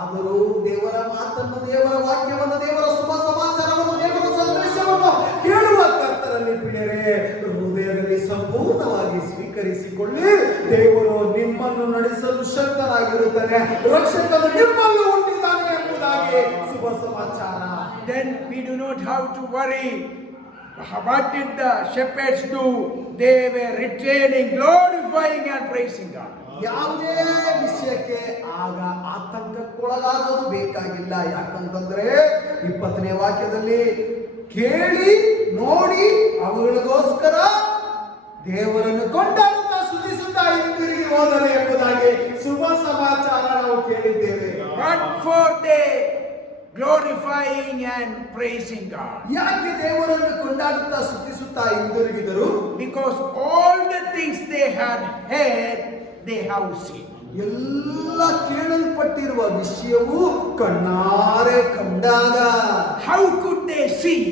ಆದರೂ ದೇವರ ಮಾತನ್ನು, ದೇವರ ವಾಕ್ಯವನ್ನು, ದೇವರ ಶುಭ ಸಮಾಚಾರವನ್ನು, ದೇವರ ಸಂದೇಶವನ್ನು ಕೇಳುವ ಕರ್ತರಲ್ಲಿ ಪ್ರಿಯರೇ, ಹೃದಯದಲ್ಲಿ ಸಂಪೂರ್ಣವಾಗಿ ಸ್ವೀಕರಿಸಿಕೊಳ್ಳಿ. ದೇವರು ನಿಮ್ಮನ್ನು ನಡೆಸಲು ಶಕ್ತನಾಗಿರುತ್ತಾನೆ, ರಕ್ಷಕನು ನಿಮ್ಮನ್ನು ಹುಟ್ಟಿದ್ದಾನೆ ಎಂಬುದಾಗಿ ಶುಭ ಸಮಾಚಾರ. Then we do not have to worry. What did the shepherds do? They were returning, glorifying and praising God. ಯಾವುದೇ ವಿಷಯಕ್ಕೆ ಆಗ ಆತಂಕಕ್ಕೊಳಗಾಗೋದು ಬೇಕಾಗಿಲ್ಲ. ಯಾಕಂತಂದ್ರೆ 20ನೇ ವಾಕ್ಯದಲ್ಲಿ ಕೇಳಿ ನೋಡಿ ಅವುಗಳಿಗೋಸ್ಕರ ದೇವರನ್ನು ಕೊಂಡಾಡುತ್ತಾ ಸ್ತುತಿಸುತ್ತಾ ಹಿಂದಿರುಗಿ ಹೋದರು ಎಂಬುದಾಗಿ ಶುಭ ಸಮಾಚಾರ ನಾವು ಕೇಳಿದ್ದೇವೆ. But for they glorifying and praising God. ಯಾಕೆ ದೇವರನ್ನು ಕೊಂಡಾಡುತ್ತಾ ಸ್ತುತಿಸುತ್ತಾ ಹಿಂದಿರುಗಿದರು? Because all the things they had heard, they have seen. ಎಲ್ಲ ಕೇಳಲ್ಪಟ್ಟಿರುವ ವಿಷಯವು ಕಣ್ಣಾರೆ ಕಂಡಾಗ. How could they see?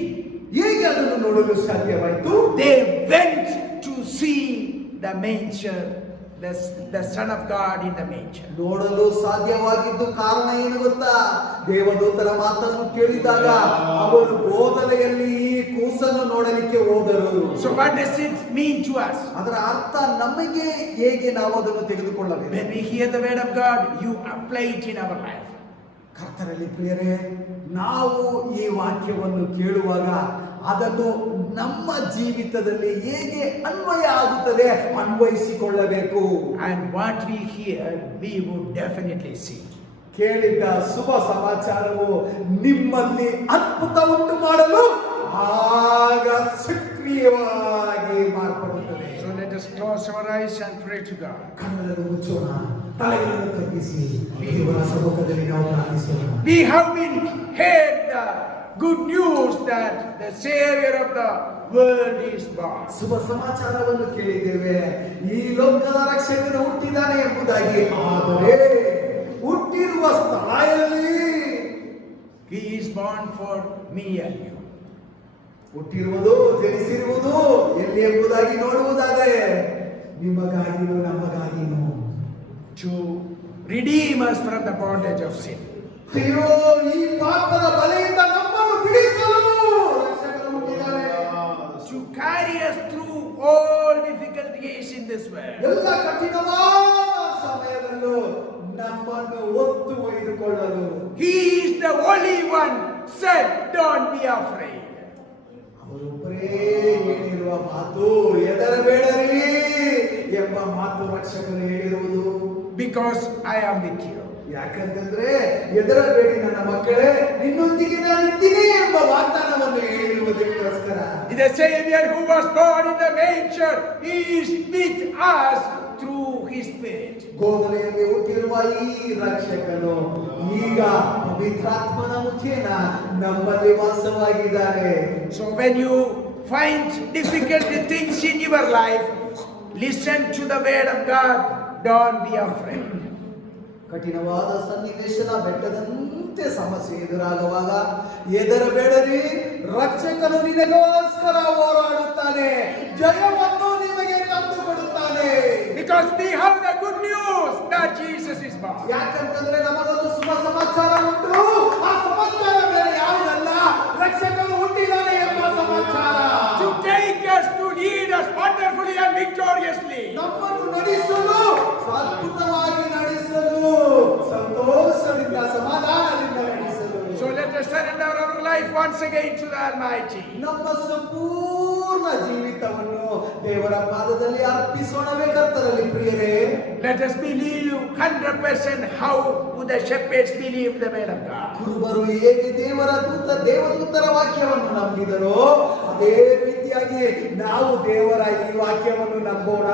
ಹೇಗೆ ಅದನ್ನು ನೋಡಲು ಸಾಧ್ಯವಾಯಿತು? They went to see the manger, the Son of God in the manger. ನೋಡಲು ಸಾಧ್ಯವಾಗಿದ್ದು ಕಾರಣ ಏನು ಗೊತ್ತಾ? ದೇವದೂತರ ಮಾತನ್ನು ಕೇಳಿದಾಗ ಅವರು ಗೋದಲೆಯಲ್ಲಿ ಈ ಕೂಸನ್ನು ನೋಡಲಿಕ್ಕೆ ಹೋದರು. So what does it mean to us? ಅದರ ಅರ್ಥ ನಮಗೆ ಹೇಗೆ ನಾವು ಅದನ್ನು ತೆಗೆದುಕೊಳ್ಳಬೇಕು? When we hear the word of God, you apply it in our life. ಕರ್ತನಲ್ಲಿ ಪ್ರಿಯರೇ, ನಾವು ಈ ವಾಕ್ಯವನ್ನು ಕೇಳುವಾಗ ಅದನ್ನು ನಮ್ಮ ಜೀವಿತದಲ್ಲಿ ಹೇಗೆ ಅನ್ವಯ ಆಗುತ್ತದೆ ಅನ್ವಯಿಸಿಕೊಳ್ಳಬೇಕು. And what we hear, we would definitely see. ಕೇಳಿದ ಶುಭ ಸಮಾಚಾರವು ನಿಮ್ಮಲ್ಲಿ ಅದ್ಭುತ ಉಂಟು ಮಾಡಲು ಆಗ ಸಕ್ರಿಯವಾಗಿ ಮಾರ್ಪಡುತ್ತದೆ. So let us close our eyes and pray to God. ಕಣ್ಣನ್ನು ಮುಚ್ಚೋಣ, ತಲೆಯನ್ನು ತಗ್ಗಿಸಿ ದೇವರ ಸಮ್ಮುಖದಲ್ಲಿ ನಾವು ಪ್ರಾರ್ಥಿಸೋಣ. We have been heard the good news that the Savior of the world is born. ಶುಭ ಸಮಾಚಾರವನ್ನು ಕೇಳಿದ್ದೇವೆ, ಈ ಲೋಕದ ರಕ್ಷಕನು ಹುಟ್ಟಿದ್ದಾನೆ ಎಂಬುದಾಗಿ. ಆದರೆ ಹುಟ್ಟಿರುವ ಸ್ಥಳದಲ್ಲಿ He is born for me and you. ಹುಟ್ಟಿರುವುದು, ಜನಿಸಿರುವುದು ಎಲ್ಲಿ ಎಂಬುದಾಗಿ ನೋಡುವುದಾದರೆ ನಿಮಗಾಗಿನೂ ನಮಗಾಗಿನೂ, To redeem us from the bondage of sin. ಅಯ್ಯೋ, ಈ ಪಾಪದ ಬಲೆಯಿಂದ ನಮ್ಮನ್ನು ಬಿಡಿಸಲು ರಕ್ಷಕನು ಹುಟ್ಟಿದ್ದಾನೆ. To carry us through all difficulties in this world. ಎಲ್ಲ ಕಠಿಣವಾದ ಸಮಯದಲ್ಲೂ ನಮ್ಮನ್ನು ಒತ್ತು ಒಯ್ದುಕೊಳ್ಳಲು. He is the only one said, don't be afraid. ಅವರೊಬ್ಬರೇ ಹೇಳಿರುವ ಮಾತು, ಹೆದರಬೇಡರಿ ಎಂಬ ಮಾತು ರಕ್ಷಕನು ಹೇಳಿರುವುದು. Because I am with you. ಯಾಕಂತಂದ್ರೆ ಹೆದರಬೇಡಿ ನನ್ನ ಮಕ್ಕಳೇ, ನಿನ್ನೊಂದಿಗೆ ನಾನಿದ್ದೀನಿ ಎಂಬ ವಾಗ್ದಾನವನ್ನು ಹೇಳಿರುವುದಕ್ಕೋಸ್ಕರ. The Savior who was born in the manger is with us through His Spirit. ಗೋದಲೆಯಲ್ಲಿ ಹುಟ್ಟಿರುವ ಈ ರಕ್ಷಕನು ಈಗ ಪವಿತ್ರಾತ್ಮನ ಮುಖೇನ ನಮ್ಮಲ್ಲಿ ವಾಸವಾಗಿದ್ದಾರೆ. So when you find difficult things in your life, listen to the word of God. Don't be afraid. ಕಠಿಣವಾದ ಸನ್ನಿವೇಶನ ಬೆಟ್ಟದಂತೆ ಸಮಸ್ಯೆ ಎದುರಾಗುವಾಗ ಹೆದರಬೇಡರಿ, ರಕ್ಷಕನು ನಿನಗೋಸ್ಕರ ಹೋರಾಡುತ್ತಾನೆ, ಜಯವನ್ನು ನಿಮಗೆ ತಂದುಕೊಡುತ್ತಾನೆ. Because we have the good news that Jesus is born. ಯಾಕಂತಂದ್ರೆ ನಮಗೊಂದು ಶುಭ ಸಮಾಚಾರ ಉಂಟು. ಆ ಸಮಾಚಾರ ಬೇರೆ ಯಾವುದಲ್ಲ, ರಕ್ಷಕನು ಹುಟ್ಟಿದಾನೆ ಎಂಬ ಸಮಾಚಾರ. To take us, to lead us wonderfully and victoriously. ನಮ್ಮನ್ನು ನಡೆಸಲು, ಅದ್ಭುತವಾಗಿ ನಡೆಸಲು, ಸಂತೋಷದಿಂದ ಸಮಾಧಾನದಿಂದ ನಡೆಸಲು. So let us surrender our life once again to the Almighty. ನಮ್ಮ ಸಂಪೂರ್ಣ ಜೀವಿತವನ್ನು ದೇವರ ಪಾದದಲ್ಲಿ ಅರ್ಪಿಸೋಣವೇ ಕರ್ತರಲ್ಲಿ ಪ್ರಿಯರೇ. Let us believe 100% how the shepherds believed the word of God. ಕುರುಬರು ಹೇಗೆ ದೇವದೂತರ ವಾಕ್ಯವನ್ನು ನಂಬಿದರೋ ಅದೇ ರೀತಿಯಾಗಿ ನಾವು ದೇವರ ಈ ವಾಕ್ಯವನ್ನು ನಂಬೋಣ.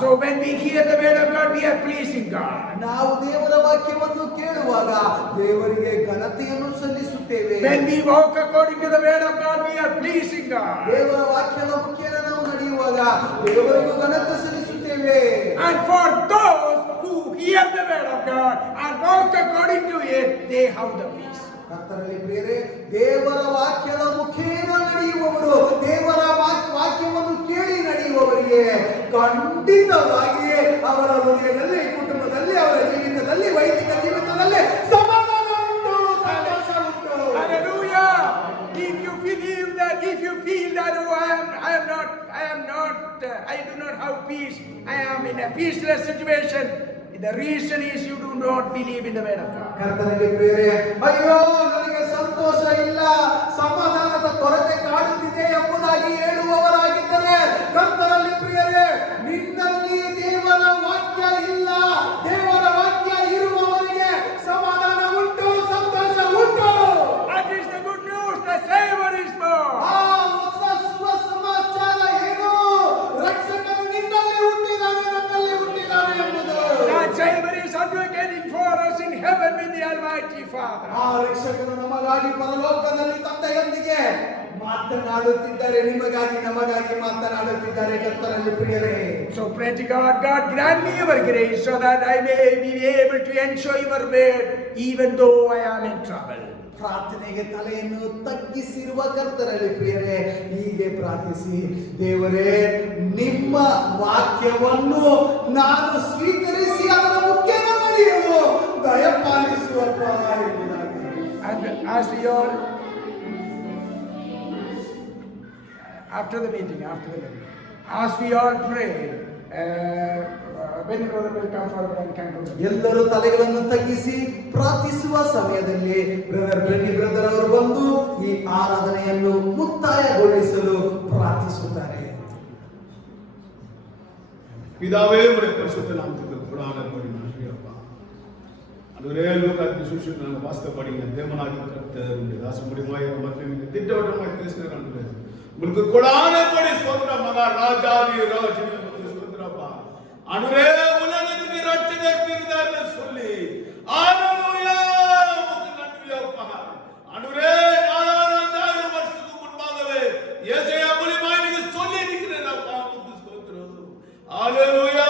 So when we hear the word of God, we are pleasing God. ನಾವು ದೇವರ ವಾಕ್ಯವನ್ನು ಕೇಳುವಾಗ ದೇವರಿಗೆ ಘನತೆಯನ್ನು ಸಲ್ಲಿಸುತ್ತೇವೆ. When we walk according to the word of God, we are pleasing God. ದೇವರ ವಾಕ್ಯದ ಮುಖೇನ ನಾವು ನಡೆಯುವಾಗ ದೇವರಿಗೂ ಘನತೆ ಸಲ್ಲಿಸುತ್ತೇವೆ. And for those who hear the word of God and walk according to it, they have the peace. ಕರ್ತರಲ್ಲಿ ಪ್ರಿಯರೇ, ದೇವರ ವಾಕ್ಯದ ಮುಖೇನ ನಡೆಯುವವರು, ದೇವರ ವಾಕ್ಯವನ್ನು ಕೇಳಿ ನಡೆಯುವವರಿಗೆ ಖಂಡಿತವಾಗಿಯೇ ಅವರ ಹೃದಯದಲ್ಲಿ, ಕುಟುಂಬದಲ್ಲಿ, ಅವರ ಜೀವಿತದಲ್ಲಿ, ವೈದಿಕ ಜೀವಿತದಲ್ಲಿ ಸಮಾಧಾನ ಉಂಟು, ಸಂತೋಷ ಉಂಟು. Hallelujah! If you believe that, if you feel that, oh, I do not have peace, I am in a peaceless situation, the reason is you do not believe in the word of God. ಕರ್ತನಲ್ಲಿ ಪ್ರಿಯರೇ, ಅಯ್ಯೋ ನನಗೆ ಸಂತೋಷ ಇಲ್ಲ, ಸಮಾಧಾನದ ಕೊರತೆ ಕಾಡುತ್ತಿದೆ ಎಂಬುದಾಗಿ ಹೇಳುವವರಾಗಿದ್ದರೆ, ಕರ್ತನಲ್ಲಿ ಪ್ರಿಯರೇ, ನಿನ್ನಲ್ಲಿ ದೇವರ ವಾಕ್ಯ ಇಲ್ಲ. ದೇವರ ವಾಕ್ಯ ಇರುವವರಿಗೆ ಸಮಾಧಾನ ಉಂಟು, ಸಂತೋಷ ಉಂಟು. That is the good news, the Savior is born. ಆ ಹೊಸ ಶುಭ ಸಮಾಚಾರ ಏನು? ರಕ್ಷಕನು ನಿನ್ನಲ್ಲಿ ಹುಟ್ಟಿದಾನೆ, ನನ್ನಲ್ಲಿ ಹುಟ್ಟಿದಾನೆ ಎಂಬುದು. That Savior is advocating for us in heaven with the Almighty Father. ಆ ರಕ್ಷಕನು ನಮಗಾಗಿ ಪರಲೋಕದಲ್ಲಿ ತಂದೆಯೊಂದಿಗೆ ಮಾತನಾಡುತ್ತಿದ್ದಾರೆ, ನಿಮಗಾಗಿ ನಮಗಾಗಿ ಮಾತನಾಡುತ್ತಿದ್ದಾರೆ. ಕರ್ತನಲ್ಲಿ ಪ್ರಿಯರೇ, So pray to God, God grant me your grace so that I may be able to enjoy your word even though I am in trouble. ಪ್ರಾರ್ಥನೆಗೆ ತಲೆಯನ್ನು ತಗ್ಗಿಸಿರುವ ಕರ್ತರಲ್ಲಿ ಪ್ರಿಯರೇ, ಹೀಗೆ ಪ್ರಾರ್ಥಿಸಿ, ದೇವರೇ ನಿಮ್ಮ ವಾಕ್ಯವನ್ನು ನಾನು ಸ್ವೀಕರಿಸಿ ಅದರ ಮುಖ್ಯನ ನಡೆಯಲು ದಯಪಾಲಿಸುವಪ್ಪ ಎಂಬುದಾಗಿ. And as we all, after the meeting, as we all pray, when brother will come forward and conclude. ಎಲ್ಲರೂ ತಲೆಗಳನ್ನು ತಗ್ಗಿಸಿ ಪ್ರಾರ್ಥಿಸುವ ಸಮಯದಲ್ಲಿ ಬ್ರದರ್ ಅವರು ಬಂದು ಈ ಆರಾಧನೆಯನ್ನು ಮುಕ್ತಾಯಗೊಳಿಸಲು ಪ್ರಾರ್ಥಿಸುತ್ತಾರೆ. பிதாவே உடைய பரிசுத்த நாமத்துக்கு புகழானபடி நன்றி அப்பா. அதுவரே லோகத்தின் சுவிசேஷத்தை நாங்கள் வாசித்தபடிங்க தேவனாகிய கர்த்தர் உடைய தாசமுடிமாய் மக்கள் நீங்கள் திட்டவட்டமாய் பேசுகிற ஆண்டவரே, உங்களுக்கு கொடானபடி ஸ்தோத்திரம் மகாராஜாதி ராஜ்யம் ஸ்தோத்திரப்பா. ஆண்டவரே, உலகத்துக்கு ரட்சகர் பிறந்தார்னு சொல்லி ஹalleluya உங்களுக்கு நன்றி அப்பா. ஆண்டவரே, 4000 வருஷத்துக்கு முன்பாகவே ஏசாயா மூலமாய் நீங்க சொல்லி இருக்கிறீங்க அப்பா, உங்களுக்கு ஸ்தோத்திரம். ஹalleluya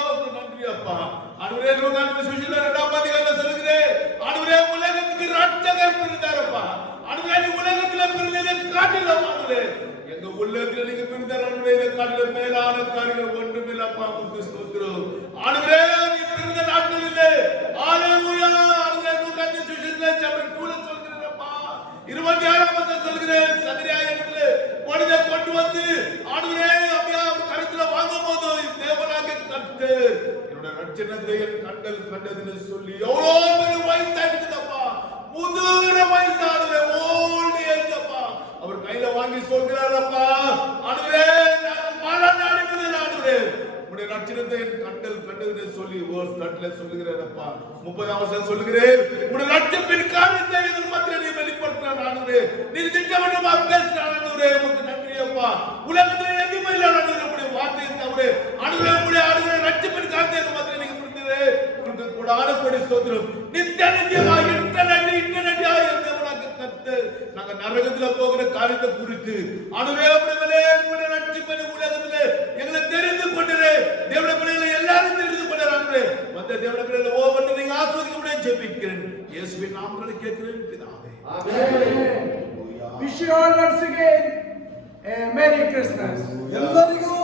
உங்களுக்கு நன்றி அப்பா. ஆண்டவரே, லோகாந்திர சுவிசேஷத்துல 2ஆம் அதிகாரத்துல சொல்லுகிறேன், ஆண்டவரே உலகத்துக்கு ரட்சகர் பிறந்தாரப்பா. ஆண்டவரே, நீ உலகத்துல பிறந்ததை காட்டிலும் ஆண்டவரே எங்க உள்ளத்துல நீங்க பிறந்தார் ஆண்டவரே, இதை காட்டிலும் மேலான காரியங்கள் ஒன்றுமில்லப்பா, உங்களுக்கு ஸ்தோத்திரம். ஆண்டவரே, நீ பிறந்த நாட்களிலே ஹalleluya ஆண்டவரே, லோகாந்திர சுவிசேஷத்துல சாப்டர் 2ல சொல்லுகிறேன்ப்பா, 26ஆம் வசனம் சொல்லுகிறேன், சகரியாவிடத்துல மனித கொண்டு வந்து ஆண்டவரே அப்படியே கருத்துல வாங்கும்போது தேவனாகிய கர்த்தர் என்னோட ரட்சணத்தை என் கண்கள் கண்டதுன்னு சொல்லி எவ்வளோ பெரிய வயசாகிட்டதப்பா, முதிர வயசானது ஓல்டு ஏஜப்பா, அவர் கையில வாங்கி சொல்கிறாரப்பா, ஆண்டவரே நான் மரண அடைவதில்லை ஆண்டவரே, உடைய ரட்சணத்தை என் கண்கள் கண்டதுன்னு சொல்லி வேர்ஸ் 30ல சொல்லுகிறாரப்பா. 30ஆம் வசனம் சொல்லுகிறேன், உடைய ரட்சத்தின் காரியத்தை என் மத்தியிலே நீ வெளிப்படுத்தினார் ஆண்டவரே, நீ திட்டவட்டமா பேசினார் ஆண்டவரே, உங்களுக்கு நன்றி அப்பா. உலகத்துல எதுவுமே இல்லை ஆண்டவரே, உடைய வார்த்தையை தவிர ஆண்டவரே, உடைய ஆண்டவரே ரட்சத்தின் காரியத்தை என் மத்தியிலே நீங்க புரிந்தீரே, உங்களுக்கு கொடான கொடி ஸ்தோத்திரம். நித்தியமாக இன்டர்நெட் நரகத்துல போகிற காரியத்தை குறித்து ஆண்டவரே உம்முடைய ரட்சிப்பின் உலகத்திலே எங்களை தெரிந்து கொண்டீரே. தேவனுடைய பிள்ளைகளை எல்லாரும் தெரிந்து கொண்டார் ஆண்டவரே. வந்த தேவனுடைய பிள்ளைகளை ஒவ்வொருவரையும் நீங்க ஆசீர்வதிக்க ஜெபிக்கிறேன். இயேசுவின் நாமத்தில் கேட்கிறேன் பிதாவே. Amen. Wish you all once again a Merry Christmas. ಎಲ್ಲರಿಗೂ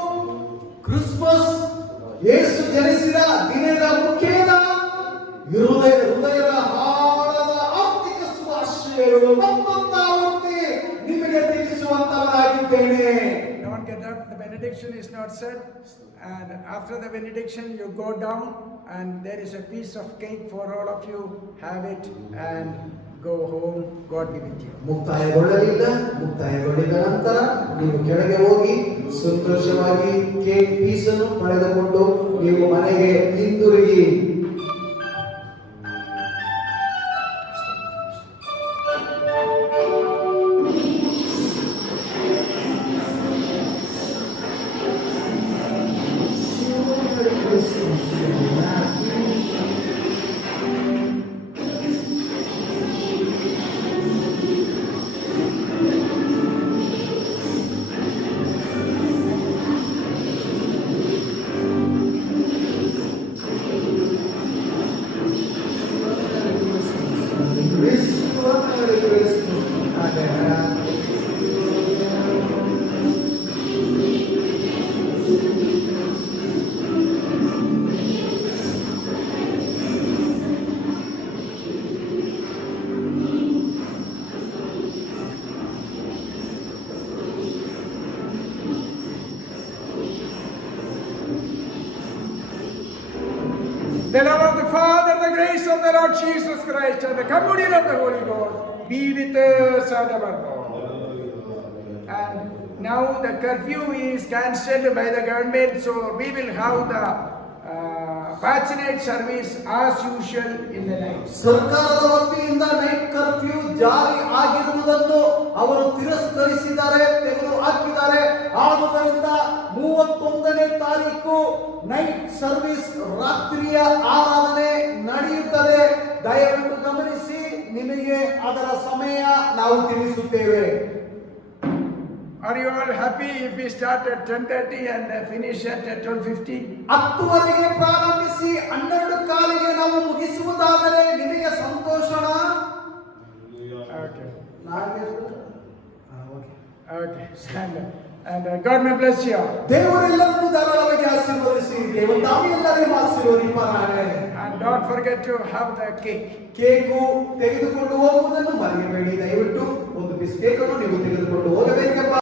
ಕ್ರಿಸ್ಮಸ್ ಯೇಸು ಜನಿಸಿದ ದಿನದ ಮುಖ್ಯದ ಹೃದಯದ ಆಳದ ಆರ್ಥಿಕ ಶುಭಾಶಯಗಳು ಮತ್ತೊಂದಾವರ್ತಿ ನಿಮಗೆ ತಿಳಿಸುವಂತವರಾಗಿದ್ದೇನೆ. Don't get up. The benediction is not said. And after the benediction, you go down, and there is a piece of cake for all of you. Have it and go home. God be with you. ಮುಕ್ತಾಯಗೊಳ್ಳಲಿಲ್ಲ. ಮುಕ್ತಾಯಗೊಂಡಿದ ನಂತರ ನೀವು ಕೆಳಗೆ ಹೋಗಿ ಸಂತೋಷವಾಗಿ cake ಪೀಸನ್ನು ಪಡೆದುಕೊಂಡು ನೀವು ಮನೆಗೆ ಹಿಂದಿರುಗಿ. The love of the Father, the grace of the Lord Jesus Christ, and the communion of the Holy Ghost be with us and evermore. And now the curfew is cancelled by the government, so we will have the passionate service as usual in the night. ಸರ್ಕಾರದ ವತಿಯಿಂದ night curfew ಜಾರಿ ಆಗಿರುವುದನ್ನು ಅವರು ತಿರಸ್ಕರಿಸಿದ್ದಾರೆ, ತೆಗೆದು ಹಾಕಿದ್ದಾರೆ. ಆದುದರಿಂದ 31ನೇ ತಾರೀಕು ನೈಟ್ ಸರ್ವಿಸ್ ರಾತ್ರಿಯ ಆರಾಧನೆ ನಡೆಯುತ್ತದೆ. ದಯವಿಟ್ಟು ಗಮನಿಸಿ, ನಿಮಗೆ ಅದರ ಸಮಯ ನಾವು ತಿಳಿಸುತ್ತೇವೆ. Are you all happy if we start at 10:30 and finish at 12:50? 10 ಪ್ರಾರಂಭಿಸಿ 12 ನಾವು ಮುಗಿಸುವುದಾದರೆ ನಿಮಗೆ ಸಂತೋಷನಾ? Okay. Okay. Stand up. And God may bless you all. ದೇವರೆಲ್ಲರನ್ನು ಧಾರಾಳವಾಗಿ ಆಶೀರ್ವದಿಸಿ. ದೇವರು ತಾವೆಲ್ಲರಿಗೂ ಆಶೀರ್ವದಿಸಲಿ. And don't forget to have the cake. Cake ತೆಗೆದುಕೊಂಡು ಹೋಗುವುದನ್ನು ಮರೆಯಬೇಡಿ. ದಯವಿಟ್ಟು ಒಂದು ಪೀಸ್ ಕೇಕನ್ನು ನೀವು ತೆಗೆದುಕೊಂಡು ಹೋಗಬೇಕೆಂಬ